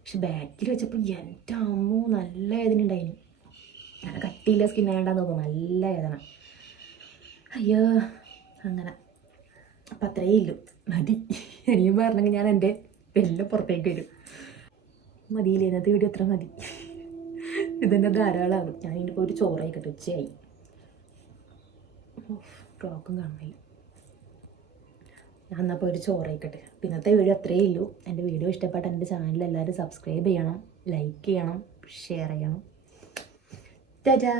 പക്ഷെ ബാക്കിൽ വെച്ചപ്പോൾ എൻ്റെ അമ്മ നല്ല വേദന ഉണ്ടായിനി. നല്ല കട്ടിയില്ല സ്കിൻ ആയണ്ടാന്ന് തോന്നുന്നു, നല്ല വേദന. അയ്യോ അങ്ങനെ. അപ്പം അത്രയേ ഇല്ലു, മതി. ഇനിയും പറഞ്ഞെങ്കിൽ ഞാൻ എൻ്റെ എല്ലാം പുറത്തേക്ക് വരും. മതിയില്ലേ, ഇന്നത്തെ വീഡിയോ എത്ര മതി, ഇതെന്നെ ധാരാളമാണ്. ഞാൻ ഇനി പോയിട്ട് ചോറായിക്കട്ടെ, ഉച്ചയായി. ക്ലോക്കും കാണുന്നില്ല. ഞാൻ എന്നാൽ പോയിട്ട് ചോറായിക്കട്ടെ. ഇന്നത്തെ വീഡിയോ അത്രയേ ഉള്ളൂ. എൻ്റെ വീഡിയോ ഇഷ്ടപ്പെട്ട എൻ്റെ ചാനൽ എല്ലാവരും സബ്സ്ക്രൈബ് ചെയ്യണം, ലൈക്ക് ചെയ്യണം, ഷെയർ ചെയ്യണം. ടാറ്റാ.